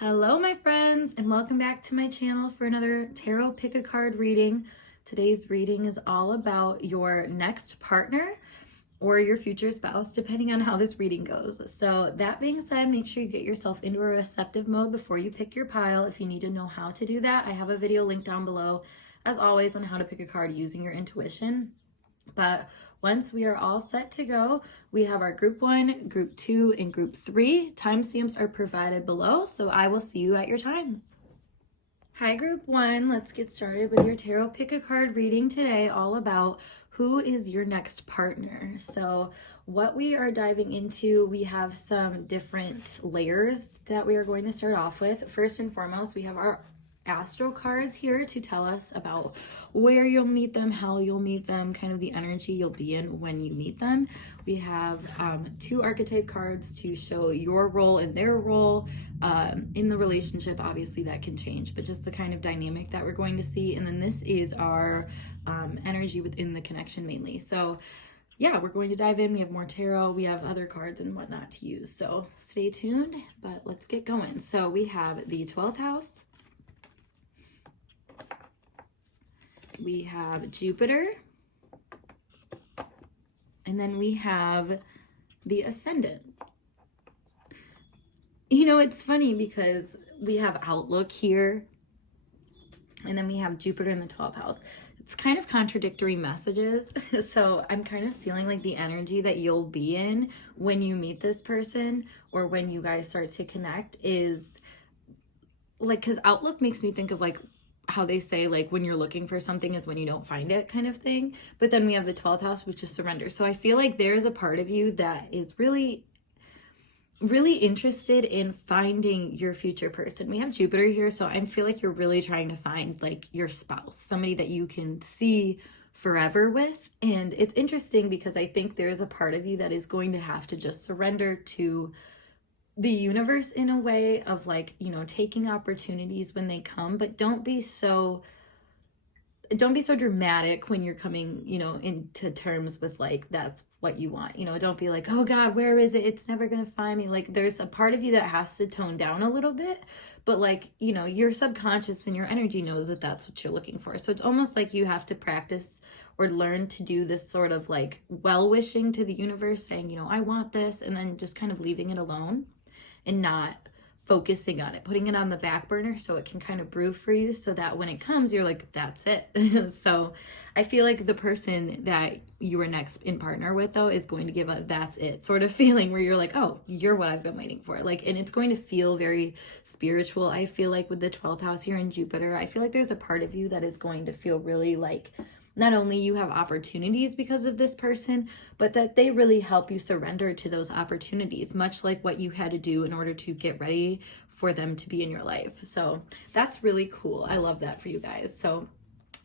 Hello, my friends, and welcome back to my channel for another tarot pick a card reading. Today's reading is all about your next partner or your future spouse, depending on how this reading goes. So that being said, make sure you get yourself into a receptive mode before you pick your pile. If you need to know how to do that, I have a video linked down below, as always, on how to pick a card using your intuition. But once we are all set to go, we have our group 1, group 2, and group 3. Timestamps are provided below, so I will see you at your times. Hi, group 1. Let's get started with your tarot pick a card reading today, all about who is your next partner. So what we are diving into, we have some different layers that we are going to start off with. First and foremost, we have our astro cards here to tell us about where you'll meet them, how you'll meet them, kind of the energy you'll be in when you meet them. We have 2 archetype cards to show your role and their role in the relationship. Obviously that can change, but just the kind of dynamic that we're going to see. And then this is our energy within the connection mainly. So yeah, we're going to dive in. We have more tarot, we have other cards and whatnot to use, so stay tuned, but let's get going. So we have the 12th house, we have Jupiter, and then we have the Ascendant. You know, it's funny because we have Outlook here, and then we have Jupiter in the 12th house. It's kind of contradictory messages. So I'm kind of feeling like the energy that you'll be in when you meet this person or when you guys start to connect is like, because Outlook makes me think of like how they say like when you're looking for something is when you don't find it kind of thing. But then we have the 12th house, which is surrender. So I feel like there's a part of you that is really interested in finding your future person. We have Jupiter here, so I feel like you're really trying to find like your spouse, somebody that you can see forever with. And it's interesting because I think there's a part of you that is going to have to just surrender to the universe in a way of like, you know, taking opportunities when they come, but don't be so dramatic when you're coming, you know, into terms with like, that's what you want, you know, don't be like, oh God, where is it? It's never going to find me. Like there's a part of you that has to tone down a little bit, but like, you know, your subconscious and your energy knows that that's what you're looking for. So it's almost like you have to practice or learn to do this sort of like well-wishing to the universe, saying, you know, I want this, and then just kind of leaving it alone and not focusing on it, putting it on the back burner so it can kind of brew for you, so that when it comes, you're like, that's it. So I feel like the person that you are next in partner with, though, is going to give a that's it sort of feeling where you're like, oh, you're what I've been waiting for. Like, and it's going to feel very spiritual. I feel like with the 12th house here in Jupiter, I feel like there's a part of you that is going to feel really like not only you have opportunities because of this person, but that they really help you surrender to those opportunities, much like what you had to do in order to get ready for them to be in your life. So that's really cool. I love that for you guys. So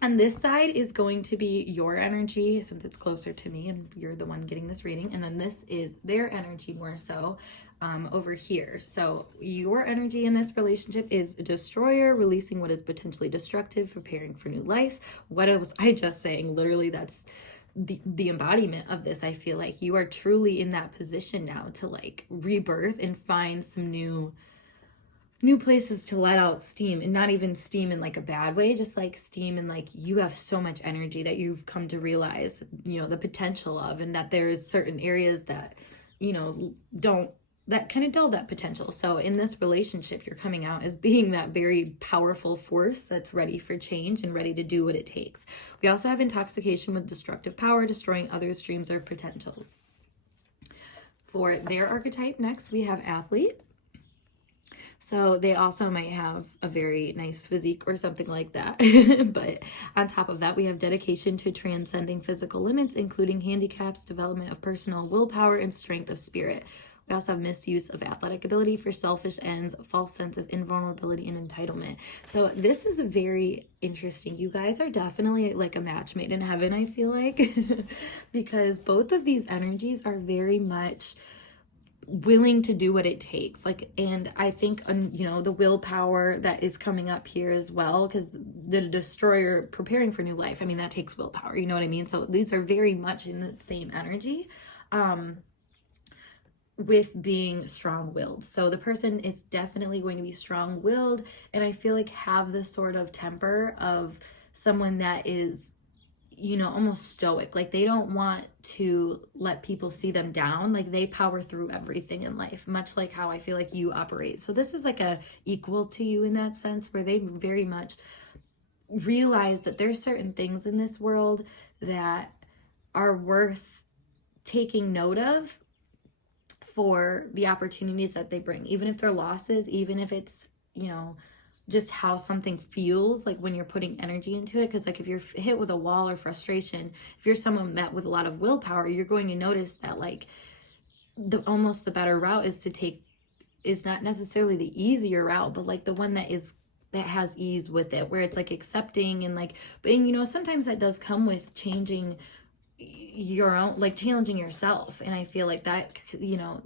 on this side is going to be your energy, since it's closer to me and you're the one getting this reading. And then this is their energy more so over here. So your energy in this relationship is a destroyer, releasing what is potentially destructive, preparing for new life. What was I just saying? Literally, that's the embodiment of this. I feel like you are truly in that position now to like rebirth and find some new places to let out steam, and not even steam in like a bad way, just like steam and like you have so much energy that you've come to realize, you know, the potential of, and that there's certain areas that, you know, that kind of dull that potential. So in this relationship, you're coming out as being that very powerful force that's ready for change and ready to do what it takes. We also have intoxication with destructive power, destroying others' dreams or potentials. For their archetype next, we have athlete. So they also might have a very nice physique or something like that. But on top of that, we have dedication to transcending physical limits, including handicaps, development of personal willpower, and strength of spirit. We also have misuse of athletic ability for selfish ends, false sense of invulnerability, and entitlement. So this is very interesting. You guys are definitely like a match made in heaven, I feel like, because both of these energies are very much willing to do what it takes. Like, and I think, you know, the willpower that is coming up here as well, because the destroyer preparing for new life, I mean, that takes willpower, you know what I mean? So these are very much in the same energy. with being strong-willed. So the person is definitely going to be strong-willed, and I feel like have the sort of temper of someone that is, you know, almost stoic. Like they don't want to let people see them down. Like they power through everything in life, much like how I feel like you operate. So this is like a equal to you in that sense, where they very much realize that there's certain things in this world that are worth taking note of for the opportunities that they bring, even if they're losses, even if it's, you know, just how something feels like when you're putting energy into it. Because like if you're hit with a wall or frustration, if you're someone that with a lot of willpower, you're going to notice that like the better route is not necessarily the easier route, but like the one that has ease with it, where it's like accepting and like, but you know, sometimes that does come with changing your own, like challenging yourself. And I feel like that, you know,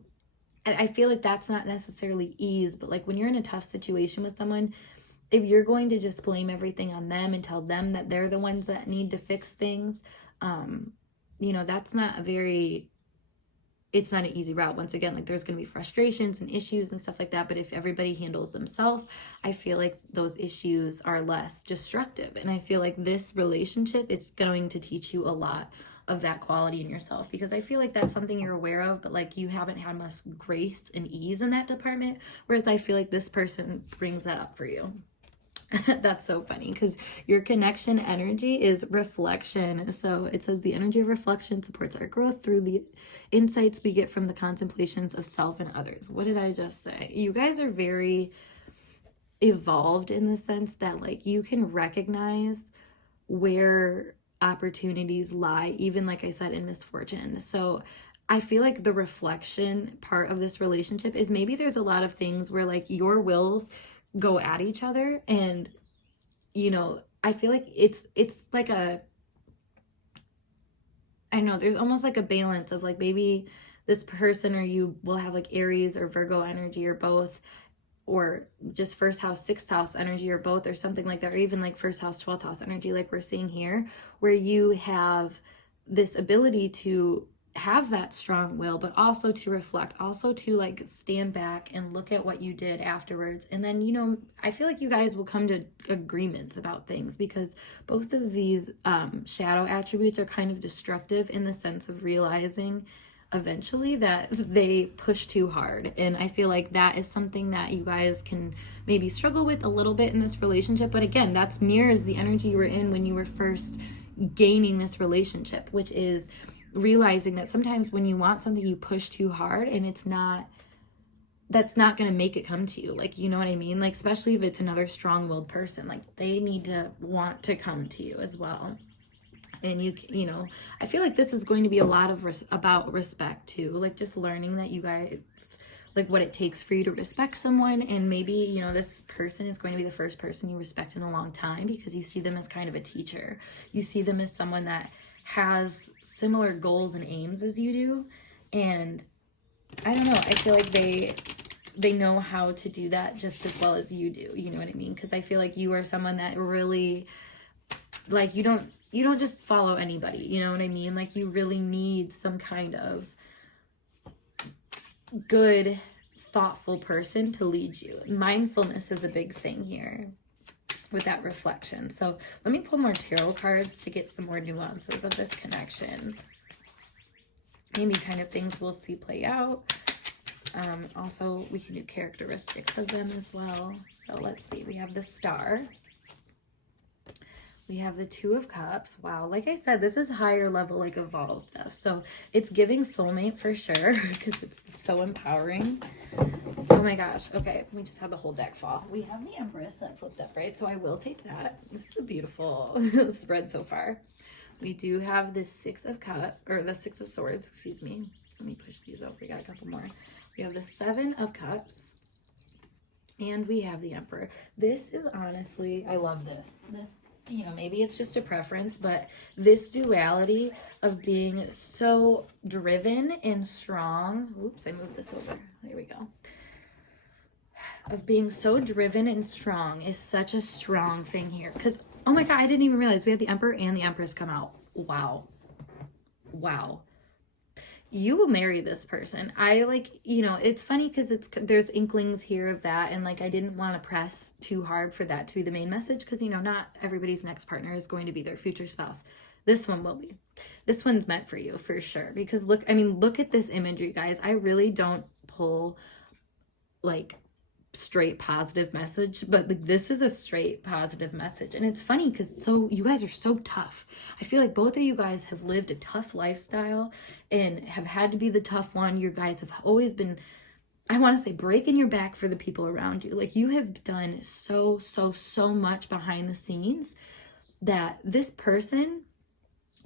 I feel like that's not necessarily ease, but like when you're in a tough situation with someone, if you're going to just blame everything on them and tell them that they're the ones that need to fix things, you know, that's not a very, it's not an easy route. Once again, like there's going to be frustrations and issues and stuff like that. But if everybody handles themselves, I feel like those issues are less destructive. And I feel like this relationship is going to teach you a lot of that quality in yourself, because I feel like that's something you're aware of, but like you haven't had much grace and ease in that department. Whereas I feel like this person brings that up for you. That's so funny because your connection energy is reflection. So it says the energy of reflection supports our growth through the insights we get from the contemplations of self and others. What did I just say? You guys are very evolved in the sense that like you can recognize where opportunities lie, even like I said, in misfortune. So I feel like the reflection part of this relationship is maybe there's a lot of things where like your wills go at each other, and you know, I feel like it's like a, I don't know, there's almost like a balance of like maybe this person or you will have like Aries or Virgo energy or both, or just first house, sixth house energy or both, or something like that, or even like first house, 12th house energy, like we're seeing here, where you have this ability to have that strong will, but also to reflect, also to like stand back and look at what you did afterwards. And then, you know, I feel like you guys will come to agreements about things, because both of these shadow attributes are kind of destructive in the sense of realizing eventually that they push too hard. And I feel like that is something that you guys can maybe struggle with a little bit in this relationship. But again, that's mirrors the energy you were in when you were first gaining this relationship, which is realizing that sometimes when you want something, you push too hard, and that's not going to make it come to you. Like, you know what I mean? Like, especially if it's another strong-willed person, like they need to want to come to you as well. And you know, I feel like this is going to be a lot of about respect too, like just learning that you guys, like what it takes for you to respect someone. And maybe, you know, this person is going to be the first person you respect in a long time, because you see them as kind of a teacher. You see them as someone that has similar goals and aims as you do. And I don't know, I feel like they know how to do that just as well as you do. You know what I mean? Because I feel like you are someone that really, like, you don't just follow anybody. You know what I mean? Like, you really need some kind of good, thoughtful person to lead you. Mindfulness is a big thing here with that reflection. So let me pull more tarot cards to get some more nuances of this connection. Maybe kind of things we'll see play out. Also, we can do characteristics of them as well. So let's see. We have the Star. We have the Two of Cups. Wow, like I said, this is higher level, like evolved stuff. So it's giving soulmate for sure, because it's so empowering. Oh my gosh. Okay, we just had the whole deck fall. We have the Empress that flipped up, right? So I will take that. This is a beautiful spread so far. We do have the Six of Cups, or the Six of Swords, excuse me. Let me push these over. We got a couple more. We have the Seven of Cups. And we have the Emperor. This is honestly, I love this. This, you know, maybe it's just a preference, but this duality of being so driven and strong. Oops, I moved this over. There we go. Of being so driven and strong is such a strong thing here. Because, oh my God, I didn't even realize we had the Emperor and the Empress come out. Wow. Wow. you will marry this person. I like, you know, it's funny because there's inklings here of that, and like I didn't want to press too hard for that to be the main message, because you know, not everybody's next partner is going to be their future spouse. This one will be. This one's meant for you for sure, because look, I mean, look at this imagery, guys. I really don't pull like straight positive message, but like this is a straight positive message. And it's funny because you guys are so tough. I feel like both of you guys have lived a tough lifestyle and have had to be the tough one. You guys have always been, I want to say, breaking your back for the people around you. Like you have done so much behind the scenes, that this person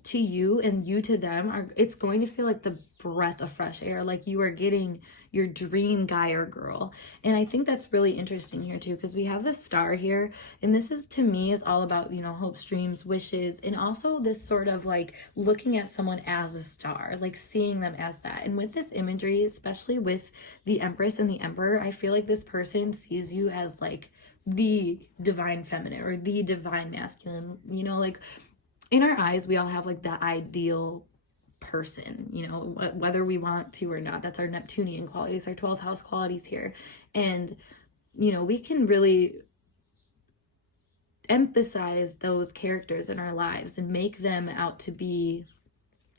to you and you to them it's going to feel like the breath of fresh air, like you are getting your dream guy or girl. And I think that's really interesting here too, because we have the star here, and this is, to me, is all about, you know, hopes, dreams, wishes, and also this sort of like looking at someone as a star, like seeing them as that. And with this imagery, especially with the Empress and the Emperor, I feel like this person sees you as like the divine feminine or the divine masculine. You know, like in our eyes, we all have like the ideal person, you know, whether we want to or not. That's our Neptunian qualities, our 12th house qualities here. And, you know, we can really emphasize those characters in our lives and make them out to be,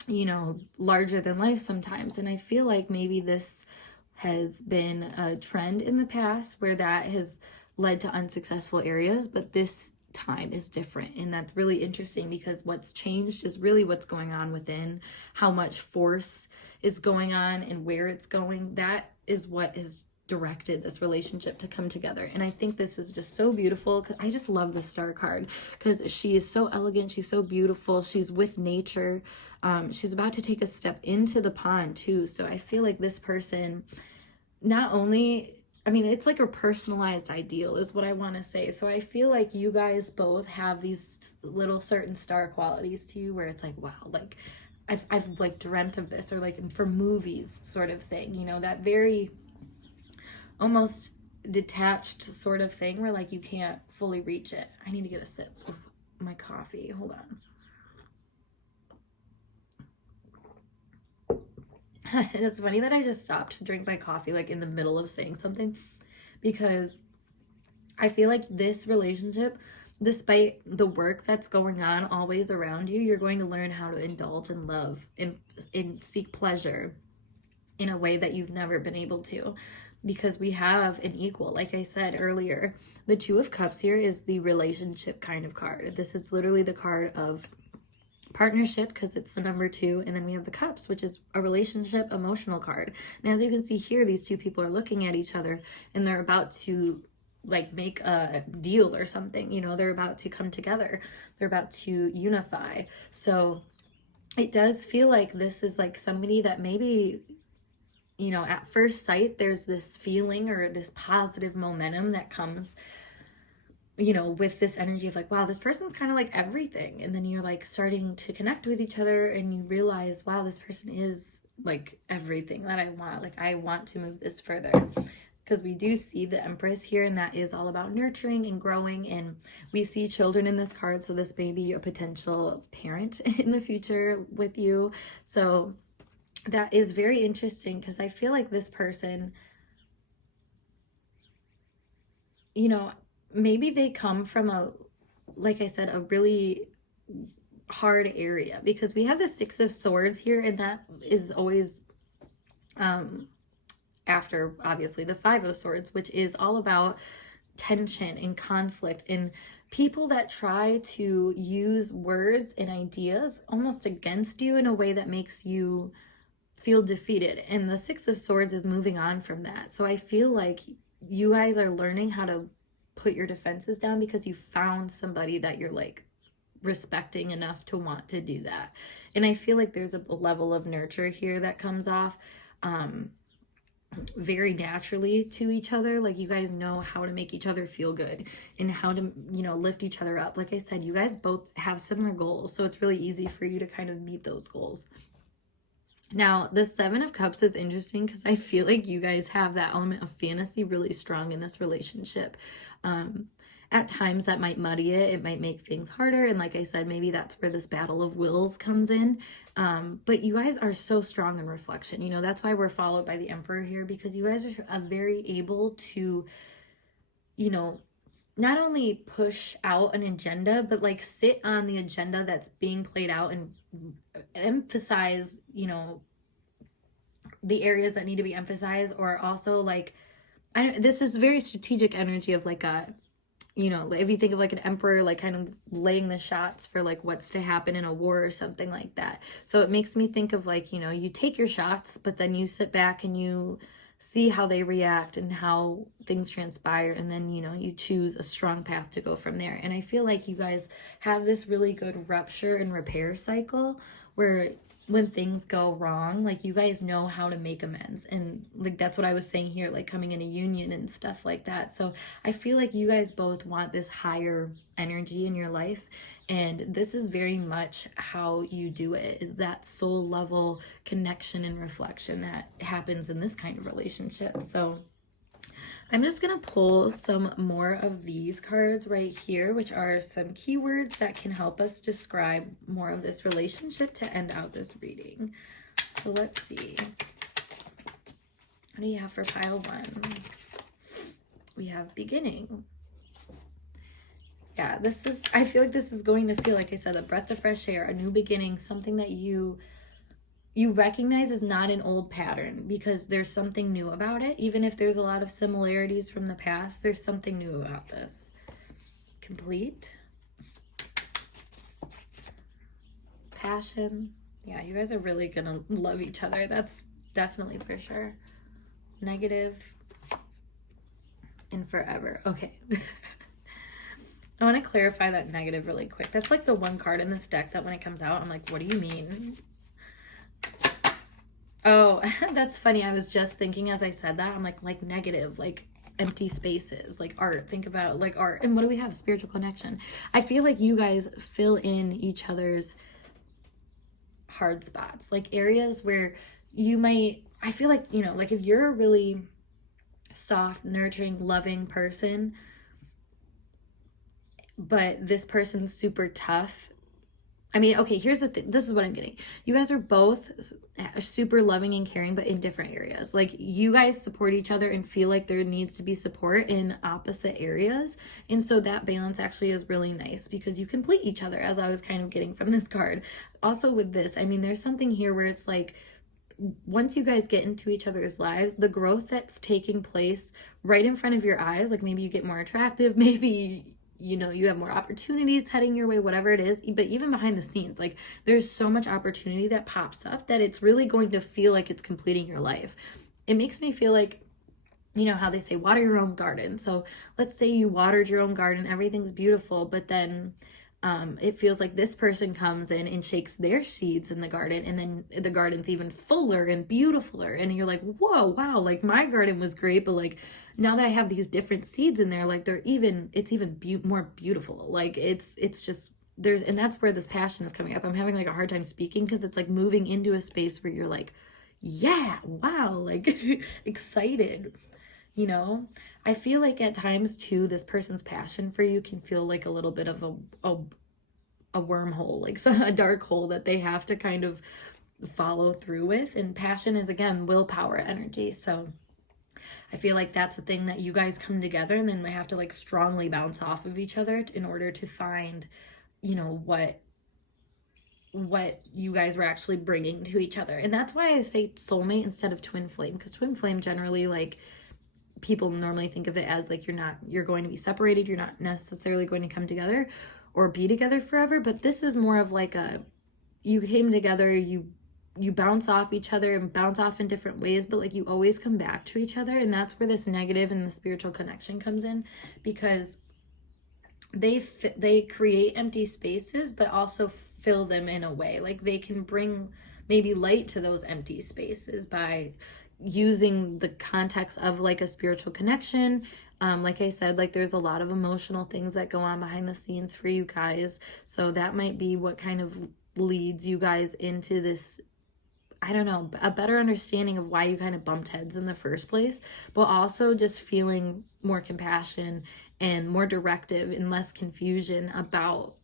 you know, larger than life sometimes. And I feel like maybe this has been a trend in the past where that has led to unsuccessful areas, but this time is different. And that's really interesting, because what's changed is really what's going on within, how much force is going on and where it's going. That is what has directed this relationship to come together. And I think this is just so beautiful, because I just love the star card, because she is so elegant, she's so beautiful, she's with nature. She's about to take a step into the pond too. So I feel like this person, not only, I mean, it's like a personalized ideal is what I want to say. So I feel like you guys both have these little certain star qualities to you where it's like, wow, like I've like dreamt of this, or like for movies sort of thing, you know, that very almost detached sort of thing where like you can't fully reach it. I need to get a sip of my coffee. Hold on. It's funny that I just stopped to drink my coffee like in the middle of saying something, because I feel like this relationship, despite the work that's going on always around you, you're going to learn how to indulge in love and seek pleasure in a way that you've never been able to, because we have an equal. Like I said earlier, the Two of Cups here is the relationship kind of card. This is literally the card of partnership, because it's the number 2, and then we have the Cups, which is a relationship emotional card. And as you can see here, these two people are looking at each other and they're about to like make a deal or something, you know, they're about to come together, they're about to unify. So it does feel like this is like somebody that maybe, you know, at first sight there's this feeling or this positive momentum that comes, you know, with this energy of like, wow, this person's kind of like everything. And then you're like starting to connect with each other and you realize, wow, this person is like everything that I want. Like I want to move this further, because we do see the Empress here, and that is all about nurturing and growing. And we see children in this card. So this may be a potential parent in the future with you. So that is very interesting, because I feel like this person, you know, maybe they come from a, like I said, a really hard area, because we have the Six of Swords here, and that is always after obviously the Five of Swords, which is all about tension and conflict and people that try to use words and ideas almost against you in a way that makes you feel defeated. And the Six of Swords is moving on from that. So I feel like you guys are learning how to put your defenses down, because you found somebody that you're like respecting enough to want to do that. And I feel like there's a level of nurture here that comes off very naturally to each other. Like you guys know how to make each other feel good and how to, you know, lift each other up. Like I said, you guys both have similar goals, so it's really easy for you to kind of meet those goals. Now, the Seven of Cups is interesting, because I feel like you guys have that element of fantasy really strong in this relationship. at times that might muddy it. It might make things harder. And like I said, maybe that's where this battle of wills comes in. But you guys are so strong in reflection. You know, that's why we're followed by the Emperor here, because you guys are very able to, you know, not only push out an agenda, but like sit on the agenda that's being played out and emphasize, you know, the areas that need to be emphasized, or also like, this is very strategic energy of like a, you know, if you think of like an emperor, like kind of laying the shots for like what's to happen in a war or something like that. So it makes me think of like, you know, you take your shots, but then you sit back and you see how they react and how things transpire, and then, you know, you choose a strong path to go from there. And I feel like you guys have this really good rupture and repair cycle where when things go wrong, like you guys know how to make amends. And like that's what I was saying here, like coming in a union and stuff like that. So I feel like you guys both want this higher energy in your life, and this is very much how you do it, is that soul level connection and reflection that happens in this kind of relationship. So I'm just going to pull some more of these cards right here, which are some keywords that can help us describe more of this relationship to end out this reading. So let's see. What do you have for pile 1? We have beginning. Yeah, this is, I feel like this is going to feel, like I said, a breath of fresh air, a new beginning, something that you recognize is not an old pattern, because there's something new about it. Even if there's a lot of similarities from the past, there's something new about this. Complete. Passion. Yeah, you guys are really gonna love each other. That's definitely for sure. Negative. And forever. Okay. I want to clarify that negative really quick. That's like the one card in this deck that when it comes out, I'm like, what do you mean? Oh, that's funny. I was just thinking as I said that, I'm like negative, like empty spaces, like art. Think about like art. And what do we have? Spiritual connection. I feel like you guys fill in each other's hard spots, like areas where you might, I feel like, you know, like if you're a really soft, nurturing, loving person, but this person's super tough. I mean, okay, here's the thing. This is what I'm getting. You guys are both super loving and caring, but in different areas. Like you guys support each other and feel like there needs to be support in opposite areas. And so that balance actually is really nice because you complete each other, as I was kind of getting from this card. Also with this, I mean, there's something here where it's like, once you guys get into each other's lives, the growth that's taking place right in front of your eyes, like maybe you get more attractive, maybe, you know, you have more opportunities heading your way, whatever it is. But even behind the scenes, like there's so much opportunity that pops up that it's really going to feel like it's completing your life. It makes me feel like, you know how they say water your own garden. So let's say you watered your own garden, everything's beautiful, but then it feels like this person comes in and shakes their seeds in the garden, and then the garden's even fuller and beautifuler, and you're like, whoa, wow, like my garden was great, but like now that I have these different seeds in there, like it's even more beautiful. Like it's just there's, and that's where this passion is coming up. I'm having like a hard time speaking because it's like moving into a space where you're like, yeah, wow, like excited. You know, I feel like at times too, this person's passion for you can feel like a little bit of a wormhole, like a dark hole that they have to kind of follow through with. And passion is, again, willpower energy. So I feel like that's the thing that you guys come together and then they have to like strongly bounce off of each other in order to find, you know, what you guys were actually bringing to each other. And that's why I say soulmate instead of twin flame, because twin flame generally, like, people normally think of it as like you're going to be separated, you're not necessarily going to come together or be together forever. But this is more of like you came together, you bounce off each other and bounce off in different ways, but like you always come back to each other. And that's where this negative and the spiritual connection comes in, because they create empty spaces but also fill them in a way. Like they can bring maybe light to those empty spaces by using the context of like a spiritual connection. Like I said, like there's a lot of emotional things that go on behind the scenes for you guys. So that might be what kind of leads you guys into this, I don't know, a better understanding of why you kind of bumped heads in the first place, but also just feeling more compassion and more directive and less confusion about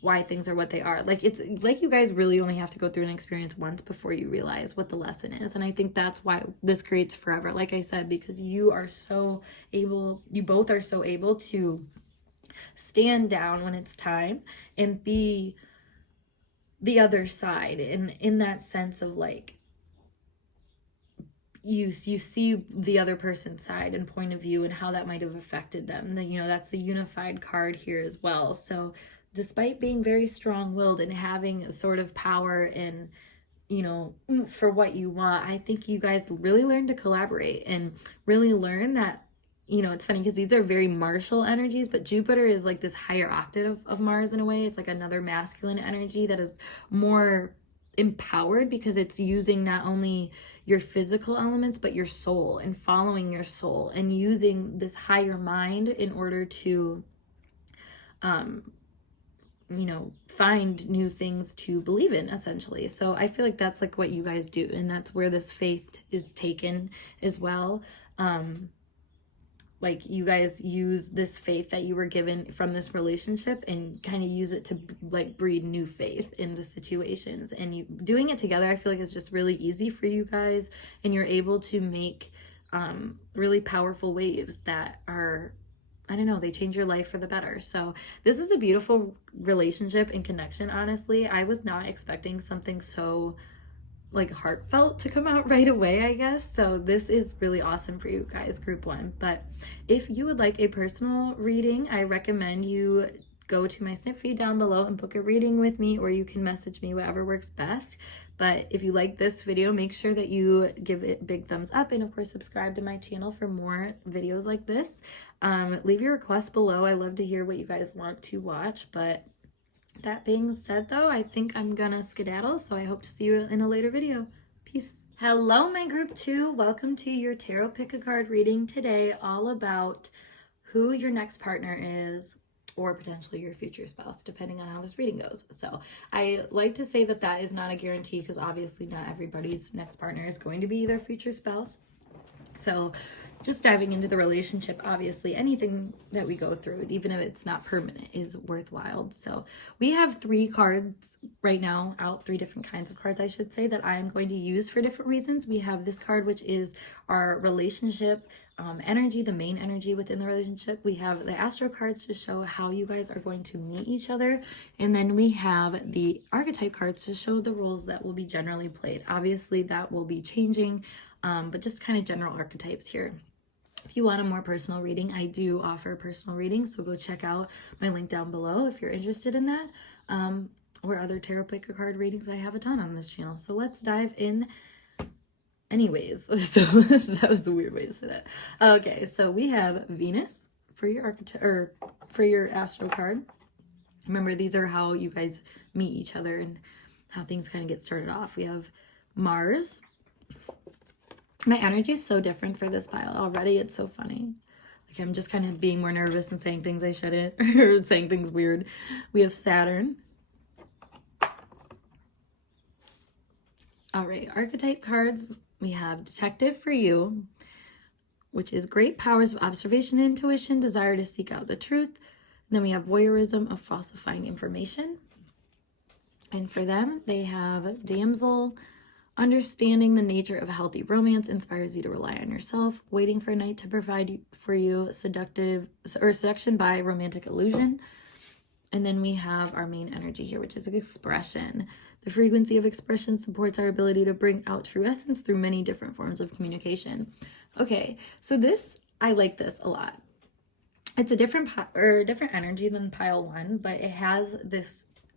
why things are what they are. Like, it's like you guys really only have to go through an experience once before you realize what the lesson is. And I think that's why this creates forever, like I said, because you both are so able to stand down when it's time and be the other side, and in that sense of like, you see the other person's side and point of view and how that might have affected them. That's the unified card here as well. So despite being very strong-willed and having a sort of power and for what you want, I think you guys really learn to collaborate and really learn that, it's funny because these are very martial energies, but Jupiter is like this higher octave of Mars in a way. It's like another masculine energy that is more empowered because it's using not only your physical elements but your soul and following your soul and using this higher mind in order to find new things to believe in, essentially. So I feel like that's like what you guys do, and that's where this faith is taken as well. Like, you guys use this faith that you were given from this relationship and kind of use it to like breed new faith into situations, and you doing it together, I feel like it's just really easy for you guys, and you're able to make really powerful waves that are, I don't know, they change your life for the better. So this is a beautiful relationship and connection. Honestly, I was not expecting something so like heartfelt to come out right away, I guess. So this is really awesome for you guys, group 1. But if you would like a personal reading, I recommend you go to my snip feed down below and book a reading with me, or you can message me, whatever works best. But if you like this video, make sure that you give it a big thumbs up, and of course subscribe to my channel for more videos like this. Leave your requests below. I love to hear what you guys want to watch. But that being said, though, I think I'm gonna skedaddle, so I hope to see you in a later video. Peace. Hello, my group 2. Welcome to your tarot pick a card reading today, all about who your next partner is, or potentially your future spouse, depending on how this reading goes. So I like to say that that is not a guarantee, because obviously not everybody's next partner is going to be their future spouse. So just diving into the relationship, obviously anything that we go through, even if it's not permanent, is worthwhile. So we have 3 cards right now out, 3 different kinds of cards, I should say, that I am going to use for different reasons. We have this card, which is our relationship energy, the main energy within the relationship. We have the astro cards to show how you guys are going to meet each other. And then we have the archetype cards to show the roles that will be generally played. Obviously that will be changing, but just kind of general archetypes here. If you want a more personal reading, I do offer personal readings, so go check out my link down below if you're interested in that, or other tarot pick a card readings. I have a ton on this channel, so let's dive in anyways. So that was a weird way to say that. Okay, so we have Venus for your archetype, or for your astro card. Remember, these are how you guys meet each other and how things kind of get started off. We have Mars. My energy is so different for this pile already. It's so funny. Like, I'm just kind of being more nervous and saying things I shouldn't, or saying things weird. We have Saturn. All right, archetype cards. We have Detective for you, which is great powers of observation and intuition, desire to seek out the truth. And then we have voyeurism of falsifying information. And for them, they have Damsel. Understanding the nature of healthy romance inspires you to rely on yourself. Waiting for a night to provide for you. Seduction by romantic illusion. And then we have our main energy here, which is expression. The frequency of expression supports our ability to bring out true essence through many different forms of communication. Okay, so this, I like this a lot. It's a different energy than pile 1, but it has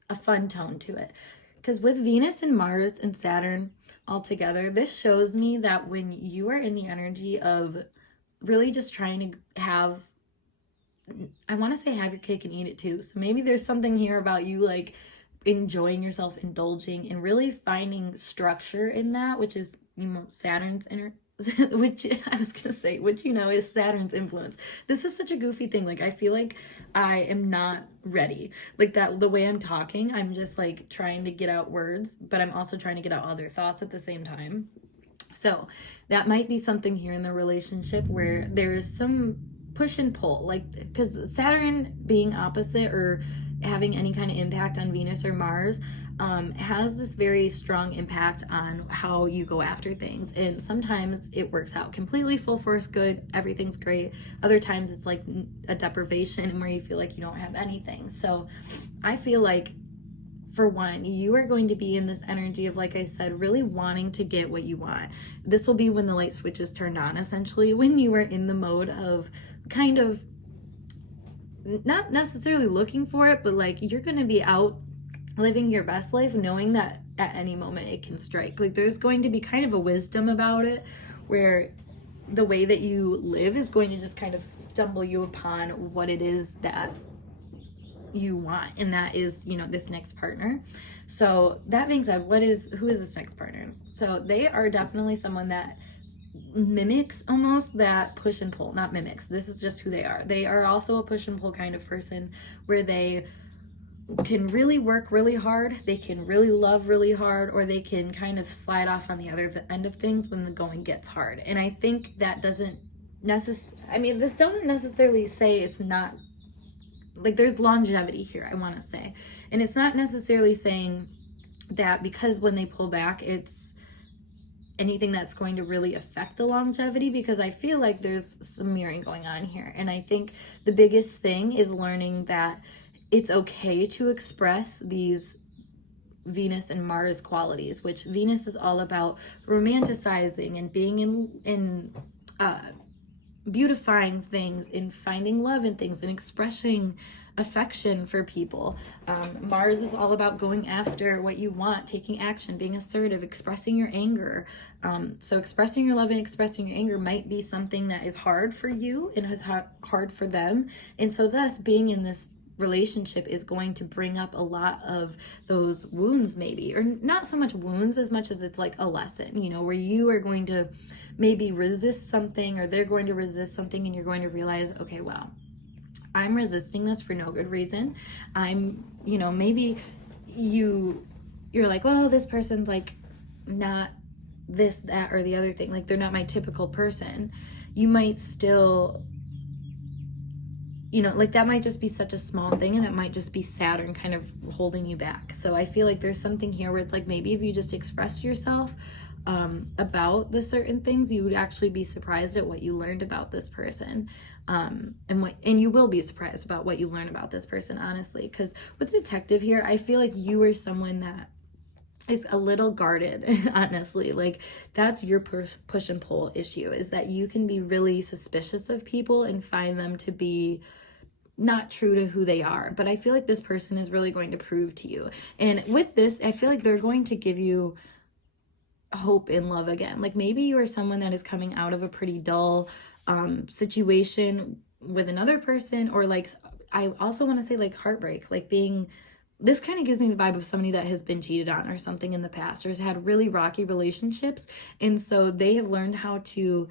a fun tone to it. Because with Venus and Mars and Saturn all together, this shows me that when you are in the energy of really just trying to have, I want to say have your cake and eat it too. So maybe there's something here about you like enjoying yourself, indulging, and really finding structure in that, which is, Saturn's which I was gonna say, which is Saturn's influence. This is such a goofy thing. Like, I feel like I am not ready. Like, that the way I'm talking, I'm just like trying to get out words, but I'm also trying to get out other thoughts at the same time. So that might be something here in the relationship where there's some push and pull, like, because Saturn being opposite or having any kind of impact on Venus or Mars has this very strong impact on how you go after things. And sometimes it works out completely full force good, everything's great. Other times it's like a deprivation and where you feel like you don't have anything. So I feel like, for one, you are going to be in this energy of, like I said, really wanting to get what you want. This will be when the light switch is turned on, essentially, when you are in the mode of kind of not necessarily looking for it, but like you're going to be out living your best life, knowing that at any moment it can strike. Like there's going to be kind of a wisdom about it where the way that you live is going to just kind of stumble you upon what it is that you want, and that is, you know, this next partner. So that being said, who is this next partner? So they are definitely someone that mimics almost that push and pull. Not mimics, this is just who they are. They are also a push and pull kind of person, where they can really work really hard, they can really love really hard, or they can kind of slide off on the other end of things when the going gets hard. And I think that doesn't this doesn't necessarily say it's not, like, there's longevity here, I want to say. And it's not necessarily saying that because when they pull back, it's anything that's going to really affect the longevity, because I feel like there's some mirroring going on here. And I think the biggest thing is learning that it's okay to express these Venus and Mars qualities, which Venus is all about romanticizing and being in beautifying things, in finding love in things, and expressing affection for people. Mars is all about going after what you want, taking action, being assertive, expressing your anger. So expressing your love and expressing your anger might be something that is hard for you and is hard for them. And so thus being in this relationship is going to bring up a lot of those wounds, maybe, or not so much wounds as much as it's like a lesson, you know, where you are going to maybe resist something, or they're going to resist something, and you're going to realize, okay, well, I'm resisting this for no good reason. I'm, you know, maybe you're like, well, this person's like not this, that, or the other thing, like they're not my typical person. You might still, you know, like that might just be such a small thing, and that might just be Saturn kind of holding you back. So I feel like there's something here where it's like, maybe if you just express yourself about the certain things, you would actually be surprised at what you learned about this person. And you will be surprised about what you learn about this person, honestly, because with Detective here, I feel like you are someone that is a little guarded, honestly. Like that's your push and pull issue, is that you can be really suspicious of people and find them to be not true to who they are. But I feel like this person is really going to prove to you. And with this, I feel like they're going to give you hope in love again. Like maybe you are someone that is coming out of a pretty dull situation with another person, or like, I also want to say like heartbreak, like being, this kind of gives me the vibe of somebody that has been cheated on or something in the past, or has had really rocky relationships. And so they have learned how to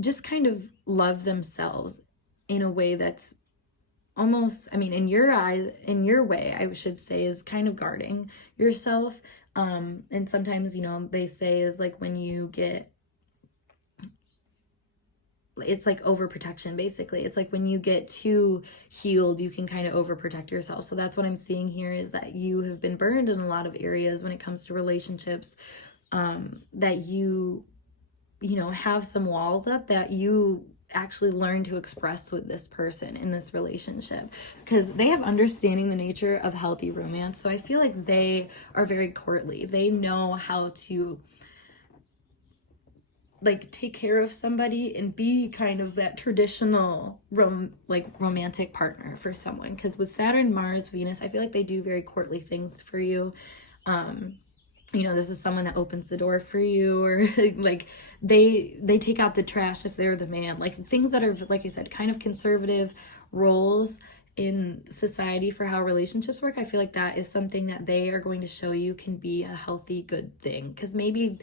just kind of love themselves in a way that's almost, I mean, in your eyes, in your way, I should say, is kind of guarding yourself. And sometimes, you know, they say is like when you get, it's like overprotection, basically. It's like when you get too healed, you can kind of overprotect yourself. So that's what I'm seeing here, is that you have been burned in a lot of areas when it comes to relationships, that you know, have some walls up that you actually learn to express with this person in this relationship, because they have understanding the nature of healthy romance. So I feel like they are very courtly. They know how to like take care of somebody and be kind of that traditional romantic partner for someone. Because with Saturn, Mars, Venus, I feel like they do very courtly things for you. You know, this is someone that opens the door for you, or like they take out the trash if they're the man, like things that are, like I said, kind of conservative roles in society for how relationships work. I feel like that is something that they are going to show you can be a healthy, good thing. Because maybe,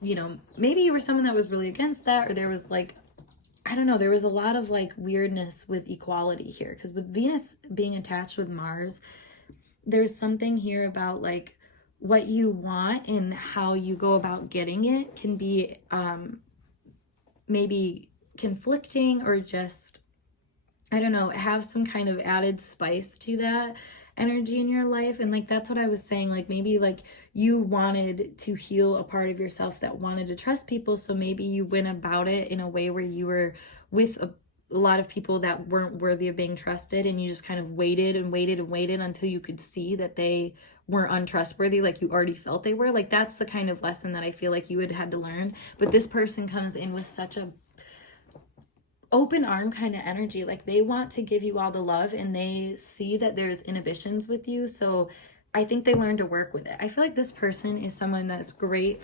you know, maybe you were someone that was really against that, or there was like, I don't know, there was a lot of like weirdness with equality here. Because with Venus being attached with Mars, there's something here about like what you want and how you go about getting it can be maybe conflicting, or just I don't know, have some kind of added spice to that energy in your life. And like that's what I was saying, like maybe like you wanted to heal a part of yourself that wanted to trust people, so maybe you went about it in a way where you were with a lot of people that weren't worthy of being trusted, and you just kind of waited and waited and waited until you could see that they weren't untrustworthy, like you already felt they were. Like that's the kind of lesson that I feel like you had to learn. But this person comes in with such a open arm kind of energy, like they want to give you all the love, and they see that there's inhibitions with you, so I think they learn to work with it. I feel like this person is someone that's great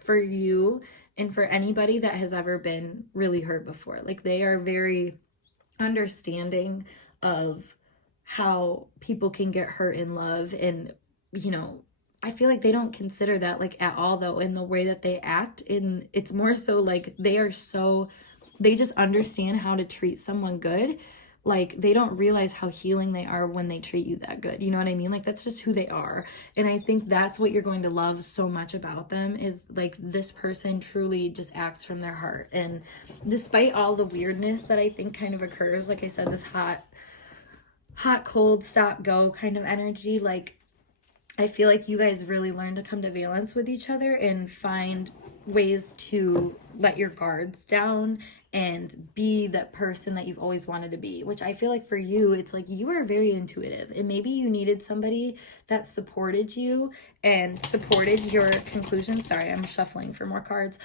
for you and for anybody that has ever been really hurt before. Like they are very understanding of how people can get hurt in love, and you know, I feel like they don't consider that like at all though in the way that they act. In it's more so like they just understand how to treat someone good. Like they don't realize how healing they are when they treat you that good. You know what I mean? Like that's just who they are. And I think that's what you're going to love so much about them, is like this person truly just acts from their heart. And despite all the weirdness that I think kind of occurs, like I said, this hot, cold, stop, go kind of energy, like I feel like you guys really learn to come to valence with each other and find ways to let your guards down and be that person that you've always wanted to be, which I feel like for you, it's like you are very intuitive, and maybe you needed somebody that supported you and supported your conclusions. Sorry, I'm shuffling for more cards.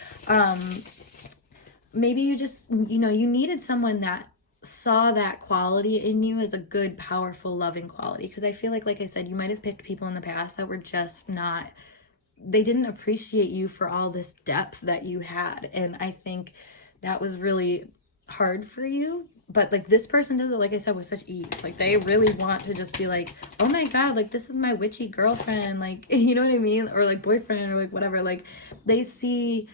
Maybe you just, you know, you needed someone that saw that quality in you as a good, powerful, loving quality. Because I feel like I said, you might have picked people in the past that were just not, they didn't appreciate you for all this depth that you had. And I think that was really hard for you. But like this person does it, like I said, with such ease. Like they really want to just be like, oh my God, like this is my witchy girlfriend. Like, you know what I mean? Or like boyfriend, or like whatever. Like they see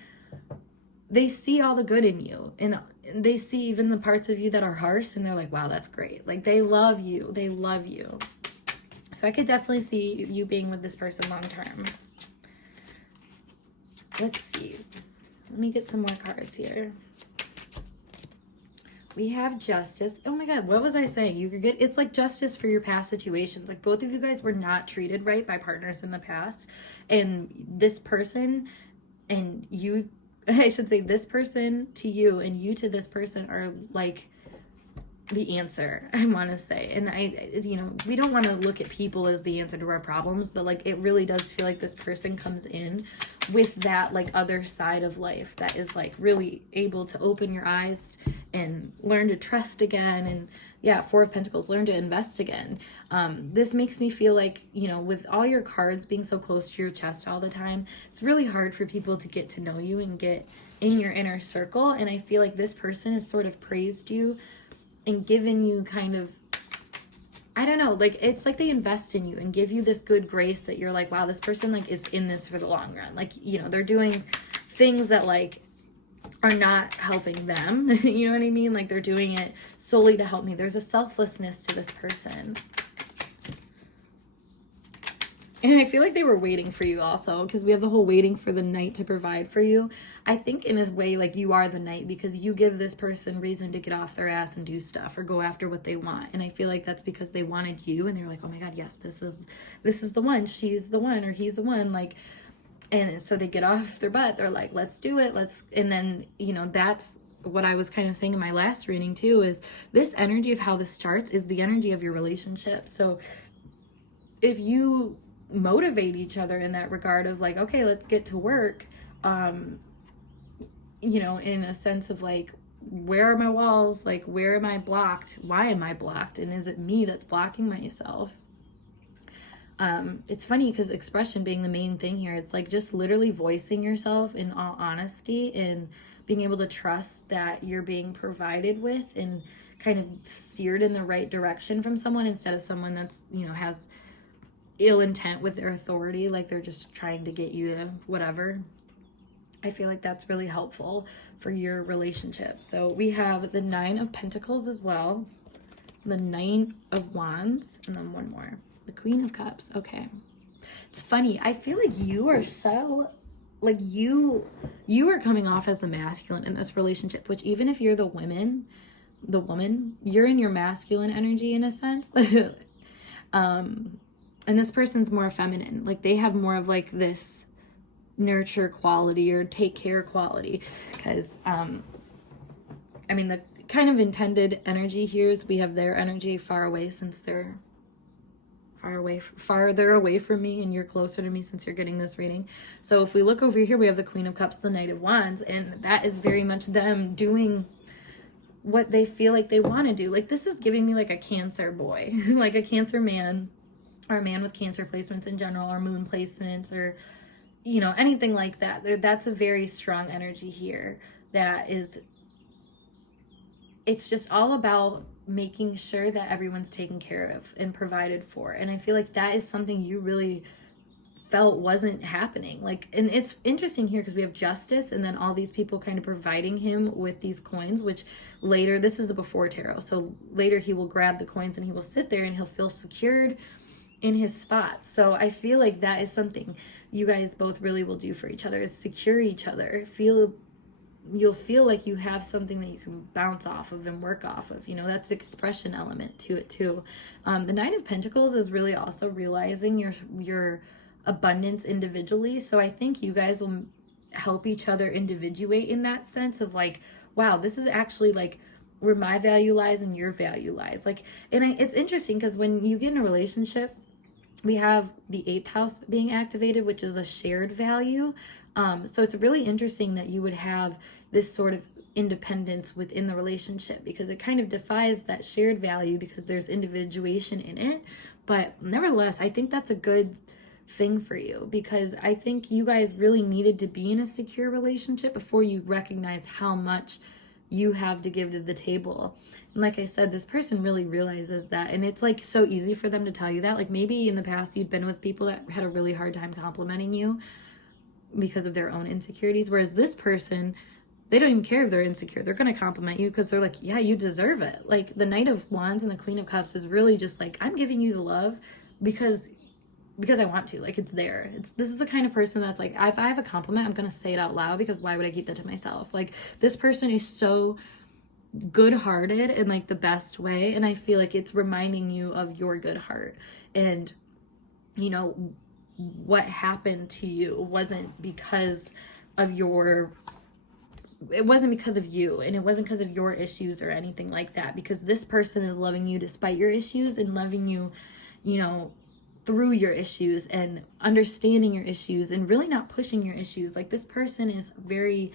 all the good in you, and they see even the parts of you that are harsh, and they're like, wow, that's great. Like they love you. So I could definitely see you being with this person long term. Let's see. Let me get some more cards here. We have justice. Oh my God, what was I saying? You could get, it's like justice for your past situations. Like both of you guys were not treated right by partners in the past. And this person and you, I should say this person to you and you to this person are like the answer, I want to say. And you know, we don't want to look at people as the answer to our problems, but like it really does feel like this person comes in with that like other side of life that is like really able to open your eyes and learn to trust again. And yeah, Four of Pentacles, learn to invest again. This makes me feel like, you know, with all your cards being so close to your chest all the time, it's really hard for people to get to know you and get in your inner circle. And I feel like this person has sort of praised you and given you kind of, I don't know, like it's like they invest in you and give you this good grace that you're like, wow, this person like is in this for the long run. Like, you know, they're doing things that like are not helping them. You know what I mean? Like they're doing it solely to help me. There's a selflessness to this person. And I feel like they were waiting for you also, because we have the whole waiting for the knight to provide for you. I think in a way, like you are the knight because you give this person reason to get off their ass and do stuff or go after what they want. And I feel like that's because they wanted you and they're like, oh my God, yes, this is the one. She's the one, or he's the one. Like, and so they get off their butt. They're like, let's do it. And then, you know, that's what I was kind of saying in my last reading too, is this energy of how this starts is the energy of your relationship. So if you motivate each other in that regard of like, okay, let's get to work, you know, in a sense of like, where are my walls? Like, where am I blocked? Why am I blocked? And is it me that's blocking myself? It's funny because expression being the main thing here, it's like just literally voicing yourself in all honesty and being able to trust that you're being provided with and kind of steered in the right direction from someone, instead of someone that's, you know, has ill intent with their authority, like they're just trying to get you to whatever. I feel like that's really helpful for your relationship. So we have the Nine of Pentacles as well, the Nine of Wands, and then one more, the Queen of Cups. Okay, it's funny, I feel like you are so like you are coming off as the masculine in this relationship, which even if you're the women, the woman, you're in your masculine energy in a sense. And this person's more feminine. Like they have more of like this nurture quality or take care quality. Because, I mean, the kind of intended energy here is we have their energy far away since they're farther away from me, and you're closer to me since you're getting this reading. So if we look over here, we have the Queen of Cups, the Knight of Wands, and that is very much them doing what they feel like they want to do. Like this is giving me like a Cancer boy, like a Cancer man, or a man with Cancer placements in general, or moon placements, or, you know, anything like that. That's a very strong energy here. That is, it's just all about making sure that everyone's taken care of and provided for. And I feel like that is something you really felt wasn't happening. Like, and it's interesting here because we have Justice and then all these people kind of providing him with these coins, which later, this is the before tarot. So later he will grab the coins and he will sit there and he'll feel secured in his spot. So I feel like that is something you guys both really will do for each other, is secure each other. You'll feel like you have something that you can bounce off of and work off of. You know, that's the expression element to it too. The Nine of Pentacles is really also realizing your abundance individually. So I think you guys will help each other individuate in that sense of like, wow, this is actually like where my value lies and your value lies. Like, and it's interesting because when you get in a relationship, we have the 8th house being activated, which is a shared value. So it's really interesting that you would have this sort of independence within the relationship, because it kind of defies that shared value because there's individuation in it. But nevertheless, I think that's a good thing for you, because I think you guys really needed to be in a secure relationship before you recognize how much you have to give to the table. And like I said, this person really realizes that, and it's like so easy for them to tell you that. Like maybe in the past you'd been with people that had a really hard time complimenting you because of their own insecurities, whereas this person, they don't even care if they're insecure. They're going to compliment you because they're like, yeah, you deserve it. Like the Knight of Wands and the Queen of Cups is really just like, I'm giving you the love because I want to. Like it's there. This is the kind of person that's like, if I have a compliment, I'm going to say it out loud, because why would I keep that to myself? Like this person is so good-hearted in like the best way, and I feel like it's reminding you of your good heart. And you know, what happened to you wasn't because of you, and it wasn't because of your issues or anything like that, because this person is loving you despite your issues and loving you, you know, through your issues and understanding your issues and really not pushing your issues. Like this person is very,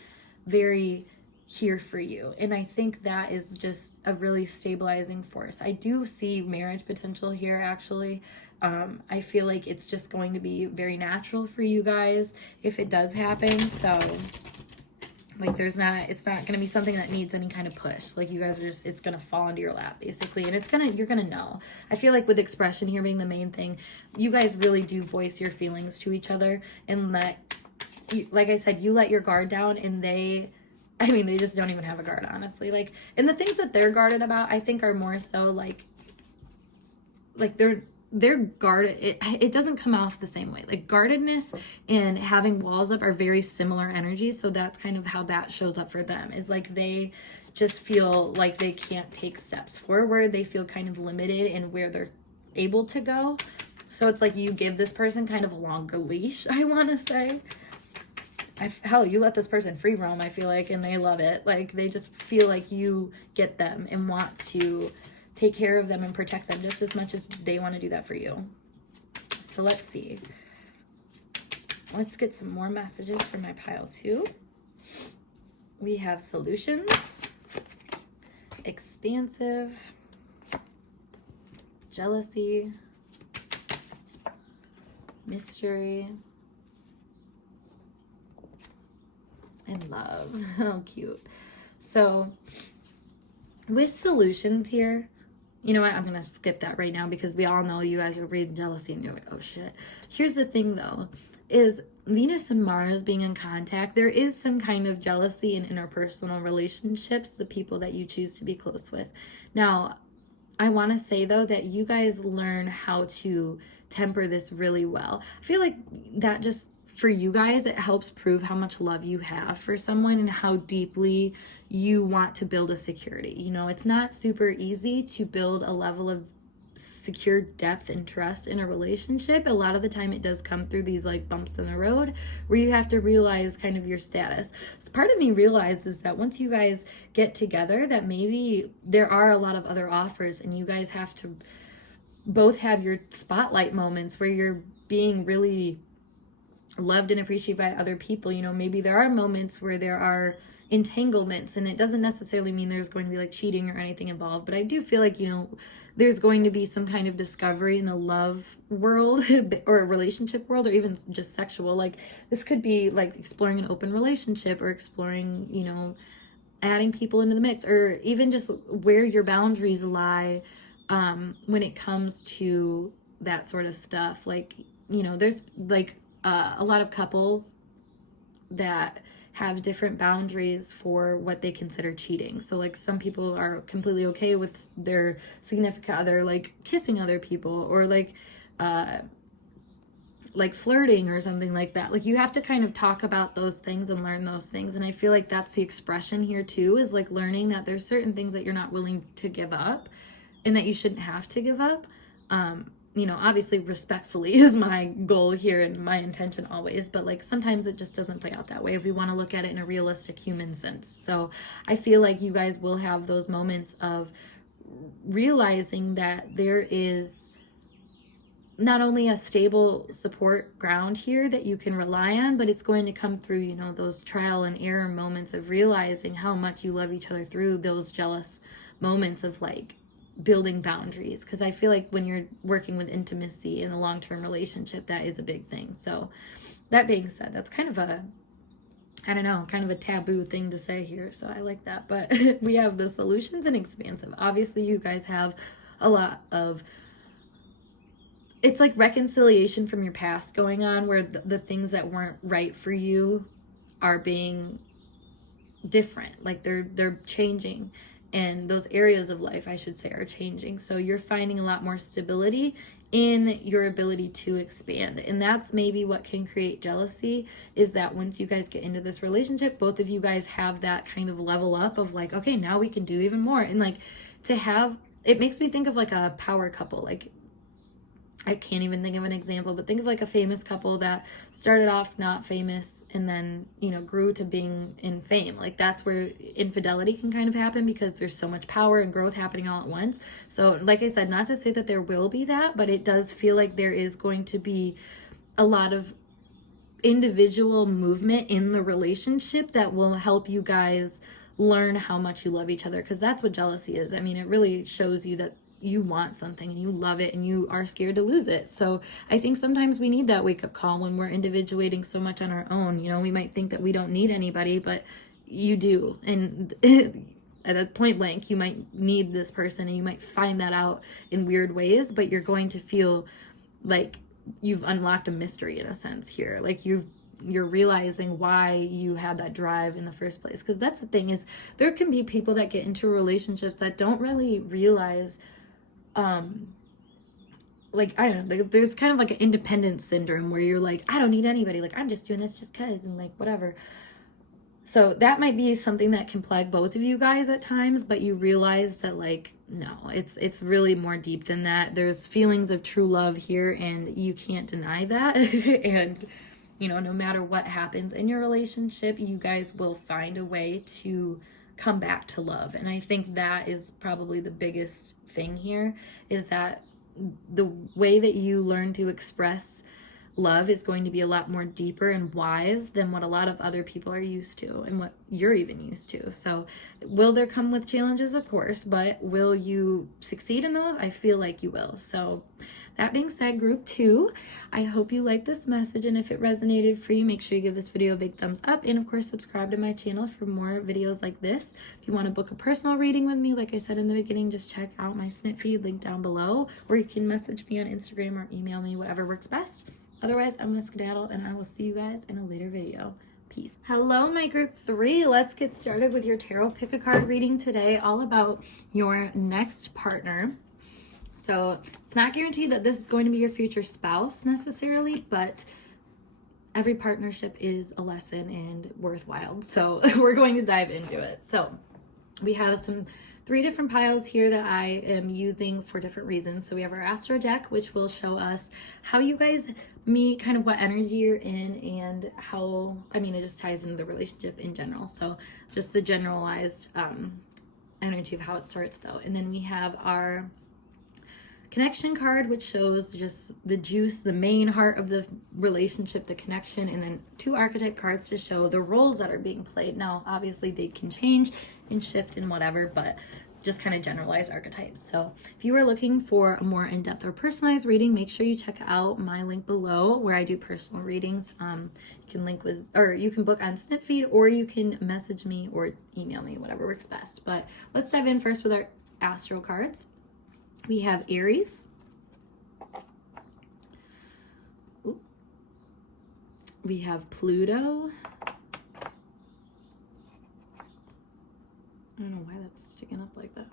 very here for you. And I think that is just a really stabilizing force. I do see marriage potential here, actually. I feel like it's just going to be very natural for you guys if it does happen. So like it's not going to be something that needs any kind of push. Like you guys are just, it's going to fall into your lap basically. And you're going to know. I feel like with expression here being the main thing, you guys really do voice your feelings to each other, and like I said, you let your guard down, and they just don't even have a guard, honestly. Like, and the things that they're guarded about, I think are more so like they're guarded. It doesn't come off the same way. Like guardedness and having walls up are very similar energies. So that's kind of how that shows up for them, is like they just feel like they can't take steps forward. They feel kind of limited in where they're able to go. So it's like you give this person kind of a longer leash, I want to say. Hell, you let this person free roam, I feel like, and they love it. Like they just feel like you get them and want to take care of them and protect them just as much as they want to do that for you. So let's see. Let's get some more messages for my pile too. We have solutions, expansive, jealousy, mystery, and love. How cute. So with solutions here, you know what? I'm going to skip that right now because we all know you guys are reading jealousy and you're like, oh shit. Here's the thing though, is Venus and Mars being in contact, there is some kind of jealousy in interpersonal relationships, the people that you choose to be close with. Now, I want to say though that you guys learn how to temper this really well. I feel like that just for you guys, it helps prove how much love you have for someone and how deeply you want to build a security. You know, it's not super easy to build a level of secure depth and trust in a relationship. A lot of the time it does come through these like bumps in the road where you have to realize kind of your status. So part of me realizes that once you guys get together, that maybe there are a lot of other offers and you guys have to both have your spotlight moments where you're being really loved and appreciated by other people. You know, maybe there are moments where there are entanglements, and it doesn't necessarily mean there's going to be like cheating or anything involved, but I do feel like, you know, there's going to be some kind of discovery in the love world or a relationship world, or even just sexual. Like this could be like exploring an open relationship or exploring, you know, adding people into the mix, or even just where your boundaries lie when it comes to that sort of stuff. Like, you know, there's like a lot of couples that have different boundaries for what they consider cheating. So like some people are completely okay with their significant other like kissing other people, or like flirting or something like that. Like you have to kind of talk about those things and learn those things. And I feel like that's the expression here too, is like learning that there's certain things that you're not willing to give up and that you shouldn't have to give up. You know, obviously respectfully is my goal here and my intention always, but like sometimes it just doesn't play out that way if we want to look at it in a realistic human sense. So I feel like you guys will have those moments of realizing that there is not only a stable support ground here that you can rely on, but it's going to come through, you know, those trial and error moments of realizing how much you love each other through those jealous moments of like building boundaries. Because I feel like when you're working with intimacy in a long-term relationship, that is a big thing. So that being said, that's kind of a, I don't know, kind of a taboo thing to say here. So I like that. But we have the solutions and expansive. Obviously, you guys have a lot of, it's like reconciliation from your past going on, where the things that weren't right for you are being different. Like they're changing. And those areas of life, I should say, are changing. So you're finding a lot more stability in your ability to expand. And that's maybe what can create jealousy, is that once you guys get into this relationship, both of you guys have that kind of level up of like, okay, now we can do even more. And like to have, it makes me think of like a power couple. Like I can't even think of an example, but think of like a famous couple that started off not famous and then, you know, grew to being in fame. Like that's where infidelity can kind of happen, because there's so much power and growth happening all at once. So like I said, not to say that there will be that, but it does feel like there is going to be a lot of individual movement in the relationship that will help you guys learn how much you love each other, because that's what jealousy is. I mean, it really shows you that you want something and you love it and you are scared to lose it. So I think sometimes we need that wake-up call when we're individuating so much on our own. You know, we might think that we don't need anybody, but you do. And at a point blank, you might need this person, and you might find that out in weird ways, but you're going to feel like you've unlocked a mystery in a sense here. Like you're realizing why you had that drive in the first place. Because that's the thing, is there can be people that get into relationships that don't really realize like, I don't know, there's kind of like an independence syndrome where you're like, I don't need anybody, like I'm just doing this just cause, and like whatever. So that might be something that can plague both of you guys at times, but you realize that like, no, it's really more deep than that. There's feelings of true love here, and you can't deny that. And you know, no matter what happens in your relationship, you guys will find a way to come back to love. And I think that is probably the biggest thing here, is that the way that you learn to express love is going to be a lot more deeper and wise than what a lot of other people are used to and what you're even used to. So will there come with challenges? Of course, but will you succeed in those? I feel like you will. So that being said, group 2, I hope you like this message, and if it resonated for you, make sure you give this video a big thumbs up, and of course subscribe to my channel for more videos like this. If you want to book a personal reading with me, like I said in the beginning, just check out my snip feed link down below, or you can message me on Instagram or email me, whatever works best. Otherwise, I'm gonna skedaddle, and I will see you guys in a later video. Peace. Hello, my group 3. Let's get started with your tarot pick a card reading today, all about your next partner. So it's not guaranteed that this is going to be your future spouse necessarily, but every partnership is a lesson and worthwhile. So we're going to dive into it. So we have 3 different piles here that I am using for different reasons. So we have our Astro deck, which will show us how you guys meet, kind of what energy you're in, and how, I mean, it just ties into the relationship in general. So just the generalized energy of how it starts though. And then we have our connection card, which shows just the juice, the main heart of the relationship, the connection, and then 2 archetype cards to show the roles that are being played. Now, obviously they can change and shift and whatever, but just kind of generalized archetypes. So if you are looking for a more in-depth or personalized reading, make sure you check out my link below where I do personal readings. You can link with, or you can book on Snipfeed, or you can message me or email me, whatever works best. But let's dive in first with our astro cards. We have Aries. Ooh. We have Pluto. I don't know why that's sticking up like that.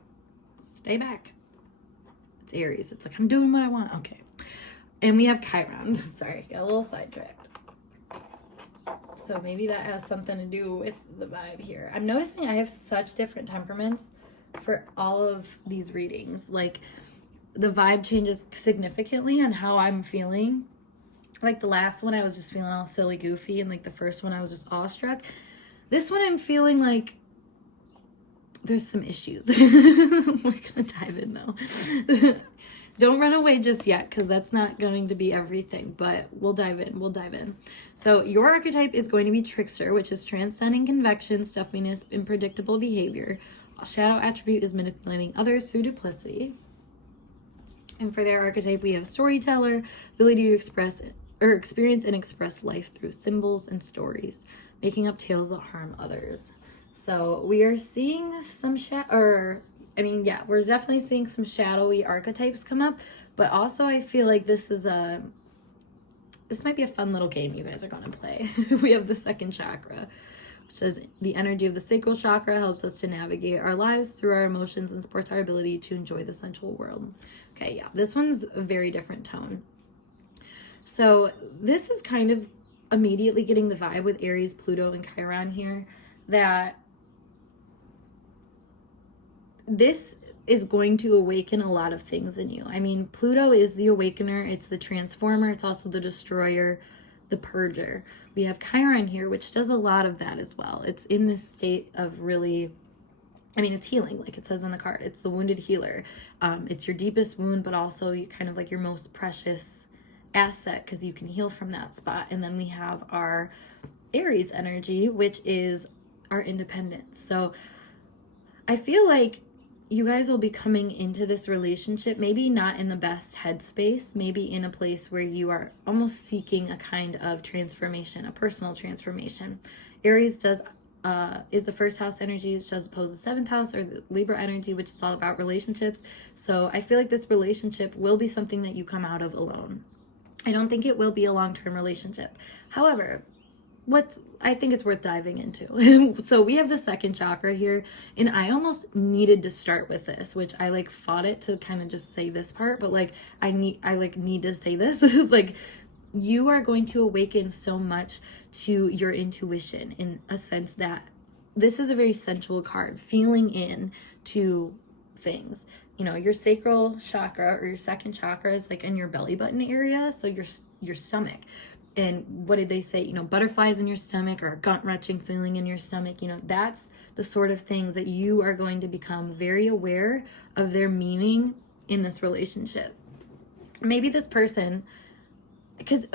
Stay back. It's Aries. It's like, I'm doing what I want. Okay. And we have Chiron. Sorry, got a little sidetracked. So maybe that has something to do with the vibe here. I'm noticing I have such different temperaments for all of these readings. Like, the vibe changes significantly on how I'm feeling. Like the last one I was just feeling all silly goofy, and like the first one I was just awestruck. This one I'm feeling like there's some issues. We're gonna dive in though. Don't run away just yet, because that's not going to be everything, but we'll dive in. So your archetype is going to be Trickster, which is transcending convection, stuffiness, and predictable behavior. A shadow attribute is manipulating others through duplicity. And for their archetype, we have Storyteller, ability to express or experience and express life through symbols and stories, making up tales that harm others. So we are seeing some we're definitely seeing some shadowy archetypes come up, but also I feel like this might be a fun little game you guys are going to play. We have the second chakra, which says the energy of the sacral chakra helps us to navigate our lives through our emotions and supports our ability to enjoy the sensual world. Okay, yeah, this one's a very different tone. So this is kind of immediately getting the vibe with Aries, Pluto, and Chiron here that this is going to awaken a lot of things in you. I mean, Pluto is the awakener, it's the transformer, it's also the destroyer, the purger. We have Chiron here, which does a lot of that as well. It's in this state of really, I mean, it's healing, like it says in the card. It's the wounded healer. It's your deepest wound, but also you kind of like your most precious asset, because you can heal from that spot. And then we have our Aries energy, which is our independence. So I feel like you guys will be coming into this relationship maybe not in the best headspace, maybe in a place where you are almost seeking a kind of transformation, a personal transformation. Aries is the first house energy, which does oppose the 7th house, or the Libra energy, which is all about relationships. So I feel like this relationship will be something that you come out of alone. I don't think it will be a long-term relationship. However, I think it's worth diving into. So we have the second chakra here, and I almost needed to start with this, which I like fought it to kind of just say this part, but like I need to say this. Like, you are going to awaken so much to your intuition, in a sense that this is a very sensual card, feeling in to things. You know, your sacral chakra or your second chakra is like in your belly button area, so your stomach. And what did they say? You know, butterflies in your stomach, or a gut-wrenching feeling in your stomach. You know, that's the sort of things that you are going to become very aware of their meaning in this relationship. Maybe this person, because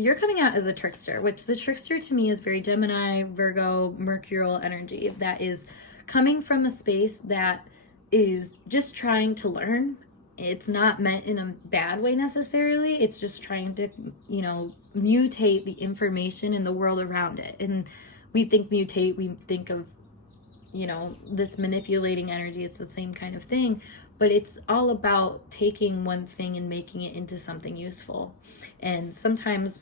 you're coming out as a trickster, which the trickster to me is very Gemini, Virgo, Mercurial energy. That is coming from a space that is just trying to learn. It's not meant in a bad way necessarily. It's just trying to, you know, mutate the information in the world around it. And we think mutate, we think of, you know, this manipulating energy. It's the same kind of thing, but it's all about taking one thing and making it into something useful. And sometimes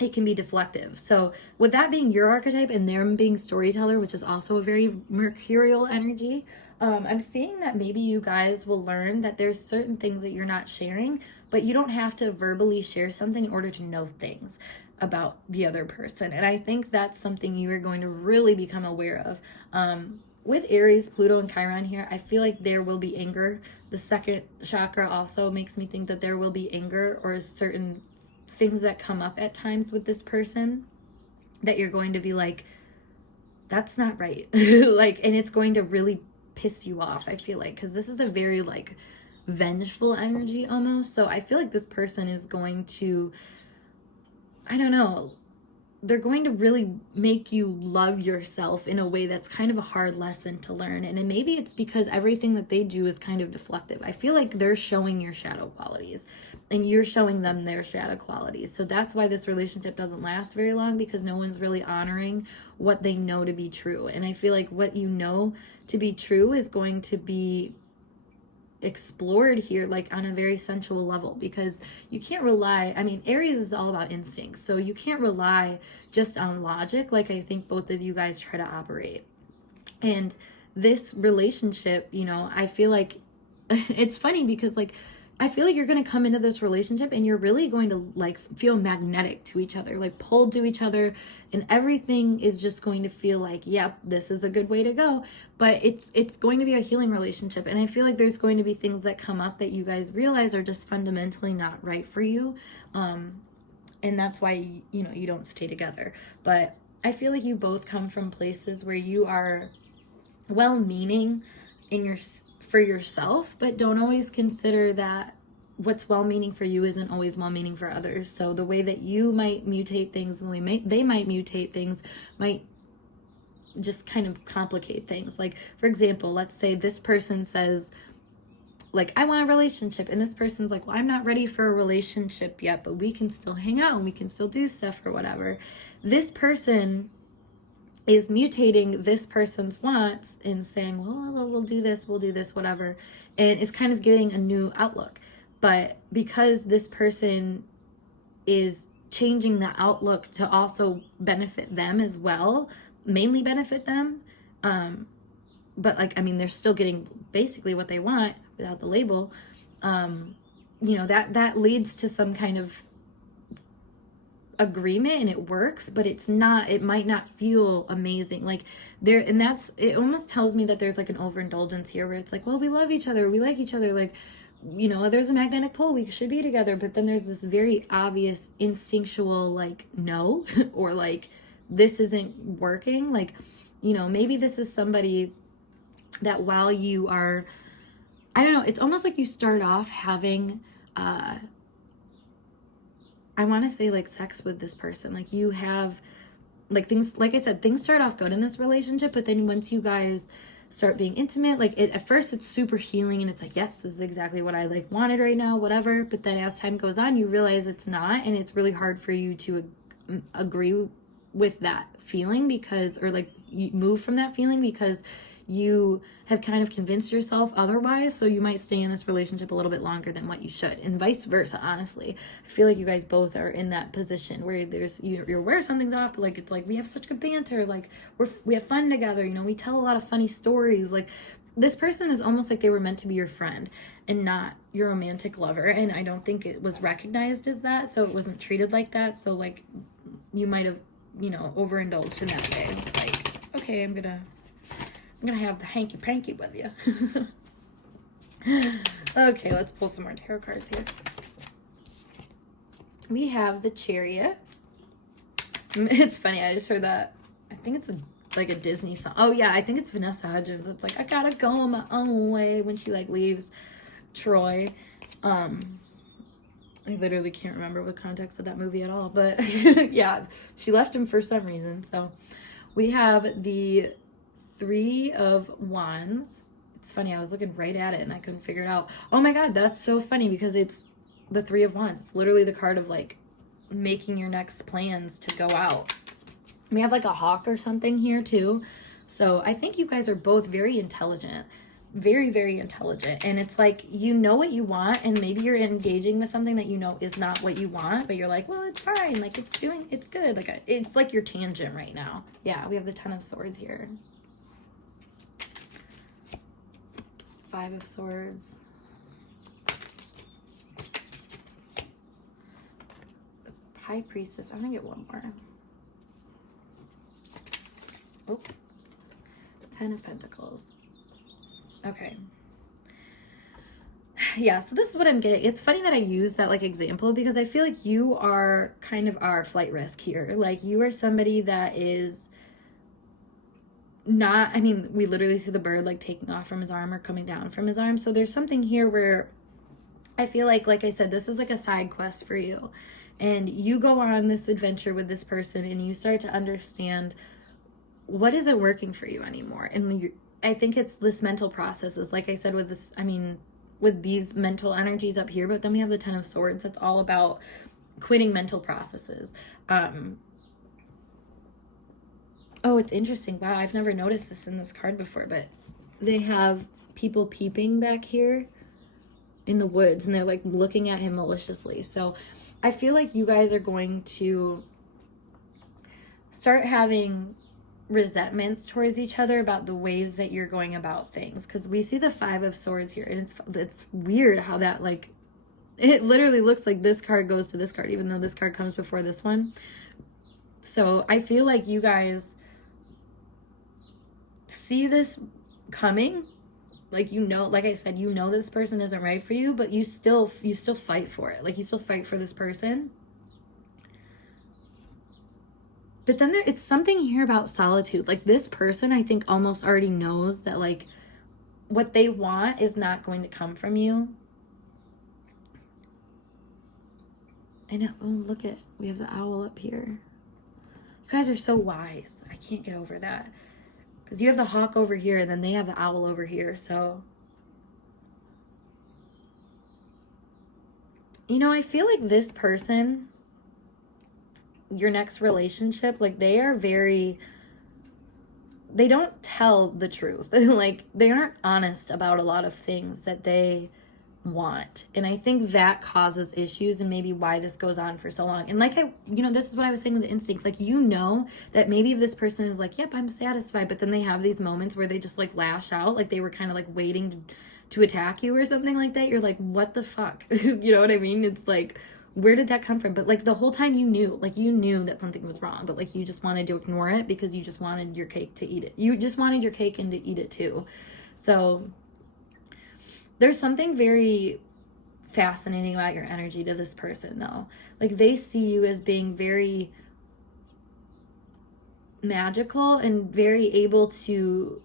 it can be deflective. So with that being your archetype and them being storyteller, which is also a very mercurial energy, I'm seeing that maybe you guys will learn that there's certain things that you're not sharing, but you don't have to verbally share something in order to know things. about the other person. And I think that's something you are going to really become aware of. With Aries, Pluto, and Chiron here, I feel like there will be anger. The second chakra also makes me think that there will be anger or certain things that come up at times with this person that you're going to be like, that's not right. Like, and it's going to really piss you off, I feel like, because this is a very like vengeful energy almost. So I feel like this person is going to, I don't know, they're going to really make you love yourself in a way that's kind of a hard lesson to learn. And maybe it's because everything that they do is kind of deflective. I feel like they're showing your shadow qualities and you're showing them their shadow qualities. So that's why this relationship doesn't last very long, because no one's really honoring what they know to be true. And I feel like what you know to be true is going to be explored here, like on a very sensual level, because you can't rely, I mean, Aries is all about instincts, so you can't rely just on logic like I think both of you guys try to operate. And this relationship, you know, I feel like it's funny because like I feel like you're going to come into this relationship and you're really going to like feel magnetic to each other, like pulled to each other, and everything is just going to feel like, yep, this is a good way to go. But it's going to be a healing relationship. And I feel like there's going to be things that come up that you guys realize are just fundamentally not right for you. And that's why, you know, you don't stay together. But I feel like you both come from places where you are well-meaning for yourself, but don't always consider that what's well-meaning for you isn't always well-meaning for others. So the way that you might mutate things and the way they might mutate things might just kind of complicate things. Like, for example, let's say this person says, like, I want a relationship, and this person's like, well, I'm not ready for a relationship yet, but we can still hang out and we can still do stuff or whatever. This person is mutating this person's wants and saying, well, we'll do this, whatever, and is kind of getting a new outlook. But because this person is changing the outlook to also benefit them as well, mainly benefit them, but like, I mean, they're still getting basically what they want without the label, you know, that leads to some kind of agreement and it works, but it might not feel amazing, like there, and that's, it almost tells me that there's like an overindulgence here where it's like, well, we love each other, we like each other, like, you know, there's a magnetic pull, we should be together, but then there's this very obvious instinctual like no or like this isn't working. Like, you know, maybe this is somebody that while you are, I don't know, it's almost like you start off having I want to say like sex with this person, like you have like things, like I said, things start off good in this relationship, but then once you guys start being intimate, like at first it's super healing and it's like, yes, this is exactly what I like wanted right now, whatever. But then as time goes on, you realize it's not, and it's really hard for you to agree with that feeling, because, or like you move from that feeling because you have kind of convinced yourself otherwise. So you might stay in this relationship a little bit longer than what you should, and vice versa. Honestly, I feel like you guys both are in that position where there's, you're aware something's off, but like it's like we have such good banter, like we have fun together, you know, we tell a lot of funny stories. Like this person is almost like they were meant to be your friend and not your romantic lover, and I don't think it was recognized as that, so it wasn't treated like that. So like you might have, you know, overindulged in that way. Like, okay, I'm gonna have the hanky-panky with you. Okay, let's pull some more tarot cards here. We have the Chariot. It's funny, I just heard that. I think it's like a Disney song. Oh yeah, I think it's Vanessa Hudgens. It's like, I gotta go on my own way, when she like leaves Troy. I literally can't remember the context of that movie at all, but yeah, she left him for some reason. So we have the Three of Wands. It's funny, I was looking right at it and I couldn't figure it out. Oh my god, that's so funny, because it's the Three of Wands. It's literally the card of like making your next plans to go out. We have like a hawk or something here too. So I think you guys are both very intelligent. Very, very intelligent. And it's like, you know what you want, and maybe you're engaging with something that you know is not what you want, but you're like, well, it's fine, like it's good, like it's like your tangent right now. Yeah, we have the Ten of Swords here. Five of Swords. The High Priestess. I'm gonna get one more. Oh, 10 of Pentacles. Okay. Yeah, so this is what I'm getting. It's funny that I use that like example because I feel like you are kind of our flight risk here. Like you are somebody that is not, I mean, we literally see the bird like taking off from his arm or coming down from his arm. So there's something here where I feel like I said, this is like a side quest for you. And you go on this adventure with this person and you start to understand what isn't working for you anymore. And I think it's this mental process is like I said with this, I mean, with these mental energies up here, but then we have the 10 of Swords. That's all about quitting mental processes. Oh, it's interesting. Wow, I've never noticed this in this card before, but they have people peeping back here in the woods and they're like looking at him maliciously. So I feel like you guys are going to start having resentments towards each other about the ways that you're going about things, because we see the 5 of Swords here, and it's weird how that like it literally looks like this card goes to this card even though this card comes before this one. So I feel like you guys see this coming, like, you know, like I said, you know this person isn't right for you, but you still fight for it. Like you still fight for this person. But then it's something here about solitude. Like this person, I think, almost already knows that like what they want is not going to come from you. I know. Oh, look at, we have the owl up here. You guys are so wise. I can't get over that. Because you have the hawk over here and then they have the owl over here. So, you know, I feel like this person, your next relationship, like they don't tell the truth. Like they aren't honest about a lot of things that they want. And I think that causes issues and maybe why this goes on for so long. And like this is what I was saying with the instinct. Like, you know that maybe if this person is like, yep, I'm satisfied, but then they have these moments where they just like lash out, like they were kind of like waiting to attack you or something like that. You're like, what the fuck? You know what I mean? It's like, where did that come from? But like the whole time you knew that something was wrong, but like you just wanted to ignore it because you just wanted your cake to eat it. You just wanted your cake and to eat it too. So there's something very fascinating about your energy to this person though. Like they see you as being very magical and very able to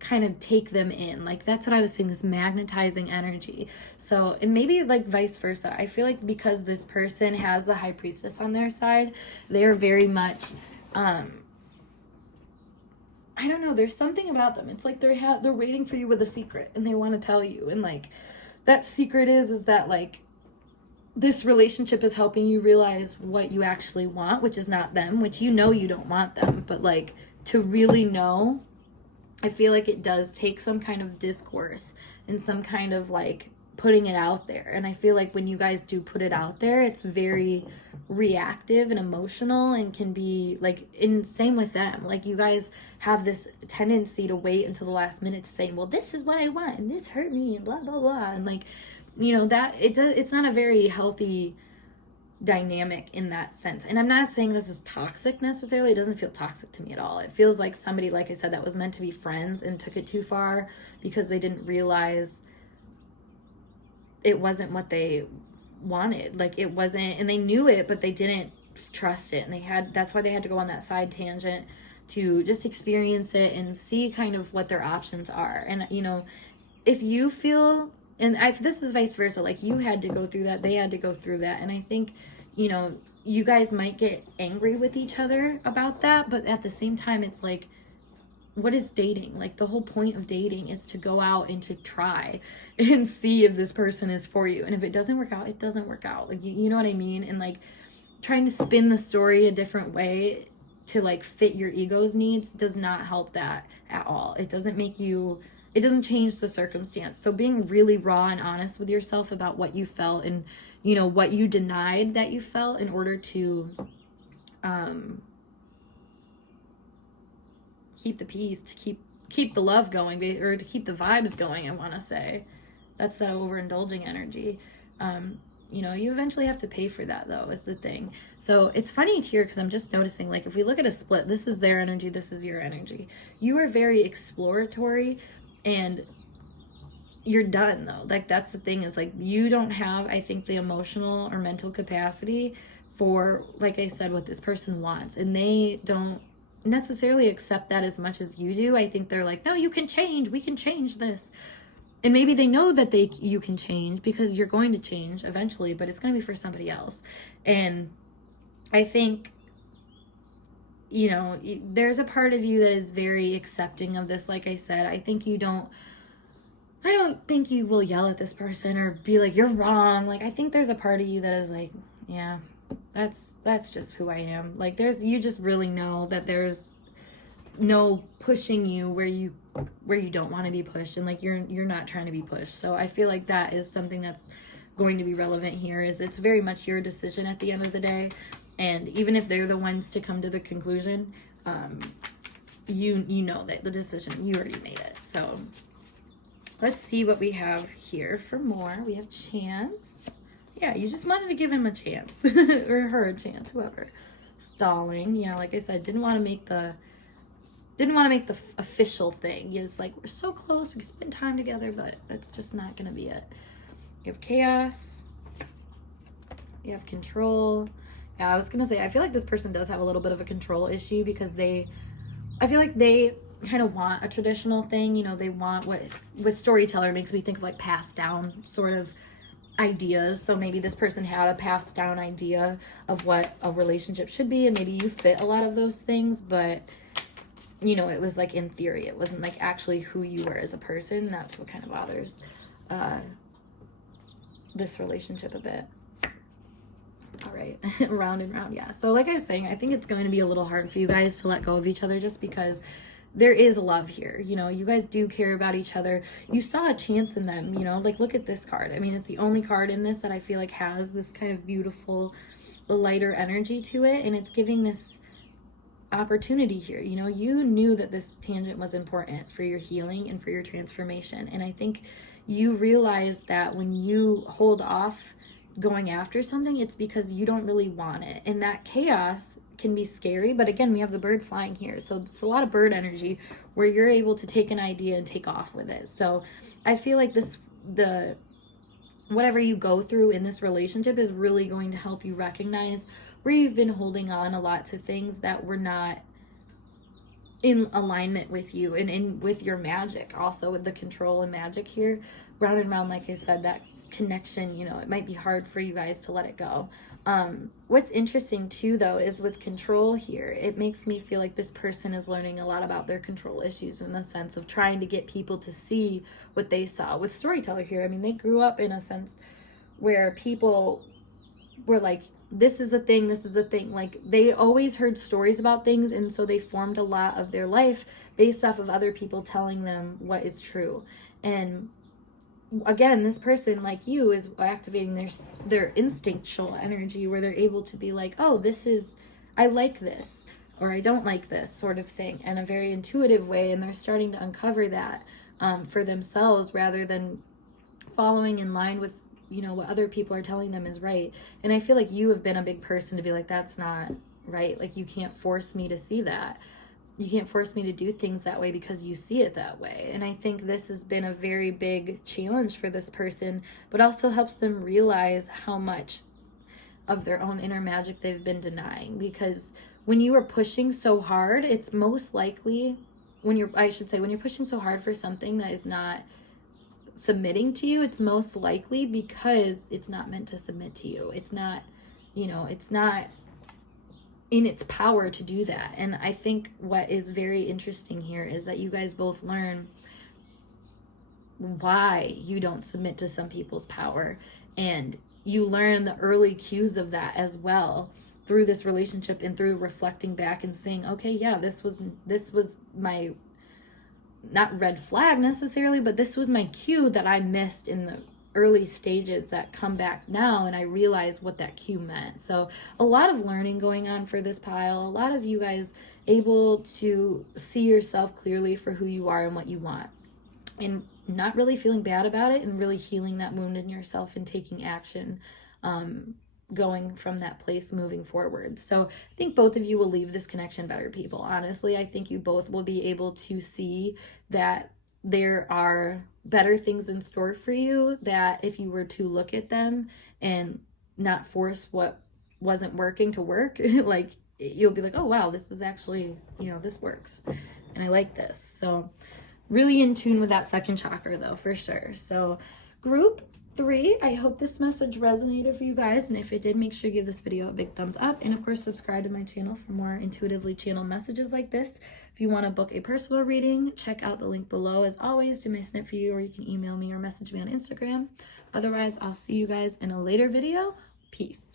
kind of take them in. Like that's what I was saying, this magnetizing energy. So, and maybe like vice versa. I feel like because this person has the High Priestess on their side, they're very much I don't know, there's something about them. It's like they're waiting for you with a secret and they want to tell you, and like that secret is that like this relationship is helping you realize what you actually want, which is not them, which you know you don't want them, but like to really know, I feel like it does take some kind of discourse and some kind of like putting it out there. And I feel like when you guys do put it out there, it's very reactive and emotional and can be like, in same with them. Like you guys have this tendency to wait until the last minute to say, well, this is what I want and this hurt me and blah, blah, blah. And like, you know, that it's not a very healthy dynamic in that sense. And I'm not saying this is toxic necessarily. It doesn't feel toxic to me at all. It feels like somebody, like I said, that was meant to be friends and took it too far because they didn't realize it wasn't what they wanted. Like it wasn't, and they knew it, but they didn't trust it. And that's why they had to go on that side tangent to just experience it and see kind of what their options are. And, you know, if you feel, and this is vice versa, like you had to go through that, they had to go through that. And I think, you know, you guys might get angry with each other about that, but at the same time, it's like, what is dating? Like the whole point of dating is to go out and to try and see if this person is for you. And if it doesn't work out, it doesn't work out. Like, you know what I mean? And like trying to spin the story a different way to like fit your ego's needs does not help that at all. It doesn't change the circumstance. So being really raw and honest with yourself about what you felt and, you know, what you denied that you felt in order to keep the peace, to keep the love going, or to keep the vibes going, I want to say. That's that overindulging energy. You know, you eventually have to pay for that, though, is the thing. So it's funny here because I'm just noticing, like, if we look at a split, this is their energy, this is your energy. You are very exploratory, and you're done, though. Like, that's the thing, is like, you don't have, I think, the emotional or mental capacity for, like I said, what this person wants, and they don't necessarily accept that as much as you do. I think they're like, no, you can change, we can change this. And maybe they know that you can change, because you're going to change eventually, but it's going to be for somebody else. And I think, you know, there's a part of you that is very accepting of this. Like I said, I don't think you will yell at this person or be like, you're wrong. Like, I think there's a part of you that is like, yeah, that's just who I am. Like, you just really know that there's no pushing you where you don't want to be pushed, and like, you're not trying to be pushed. So I feel like that is something that's going to be relevant here, is it's very much your decision at the end of the day. And even if they're the ones to come to the conclusion, you know that the decision, you already made it. So let's see what we have here for more. We have Chance. Yeah, you just wanted to give him a chance or her a chance, whoever. Stalling. Yeah, like I said, didn't want to make the official thing. It's like, we're so close, we spend time together, but that's just not going to be it. You have Chaos. You have Control. Yeah, I was going to say, I feel like this person does have a little bit of a control issue, because I feel like they kind of want a traditional thing. You know, they want what, with storyteller, makes me think of like passed down sort of ideas. So maybe this person had a passed down idea of what a relationship should be, and maybe you fit a lot of those things, but you know, it was like in theory, it wasn't like actually who you were as a person. That's what kind of bothers this relationship a bit. All right, round and round. Yeah, so like I was saying, I think it's going to be a little hard for you guys to let go of each other, just because there is love here. You know, you guys do care about each other. You saw a chance in them, you know, like, look at this card. I mean, it's the only card in this that I feel like has this kind of beautiful lighter energy to it, and it's giving this opportunity here. You know, you knew that this tangent was important for your healing and for your transformation, and I think you realize that when you hold off going after something, it's because you don't really want it, and that chaos can be scary. But again, we have the bird flying here, so it's a lot of bird energy where you're able to take an idea and take off with it. So I feel like whatever you go through in this relationship is really going to help you recognize where you've been holding on a lot to things that were not in alignment with you and with your magic. Also, with the control and magic here, round and round, like I said, that connection, you know, it might be hard for you guys to let it go. What's interesting too, though, is with control here, it makes me feel like this person is learning a lot about their control issues, in the sense of trying to get people to see what they saw. With storyteller here, I mean, they grew up in a sense where people were like, this is a thing, this is a thing. Like, they always heard stories about things, and so they formed a lot of their life based off of other people telling them what is true. And again, this person, like you, is activating their instinctual energy, where they're able to be like, oh, I like this, or I don't like this, sort of thing, in a very intuitive way. And they're starting to uncover that for themselves, rather than following in line with, you know, what other people are telling them is right. And I feel like you have been a big person to be like, that's not right. Like, you can't force me to see that. You can't force me to do things that way because you see it that way. And I think this has been a very big challenge for this person, but also helps them realize how much of their own inner magic they've been denying. Because when you are pushing so hard, it's most likely, when you're pushing so hard for something that is not submitting to you, it's most likely because it's not meant to submit to you. It's not, you know, it's not in its power to do that. And I think what is very interesting here is that you guys both learn why you don't submit to some people's power, and you learn the early cues of that as well through this relationship, and through reflecting back and saying, okay, yeah, this was my, not red flag necessarily, but this was my cue that I missed in the early stages that come back now, and I realize what that cue meant. So a lot of learning going on for this pile, a lot of you guys able to see yourself clearly for who you are and what you want, and not really feeling bad about it, and really healing that wound in yourself and taking action going from that place moving forward. So I think both of you will leave this connection better people. Honestly, I think you both will be able to see that there are better things in store for you, that if you were to look at them and not force what wasn't working to work, like you'll be like, oh wow, this is actually, this works and I like this. So really in tune with that second chakra though, for sure. So group 3, I hope this message resonated for you guys, and if it did, make sure you give this video a big thumbs up, and of course subscribe to my channel for more intuitively channeled messages like this. If you want to book a personal reading, check out the link below. As always, do my snip for you, or you can email me or message me on Instagram. Otherwise, I'll see you guys in a later video. Peace.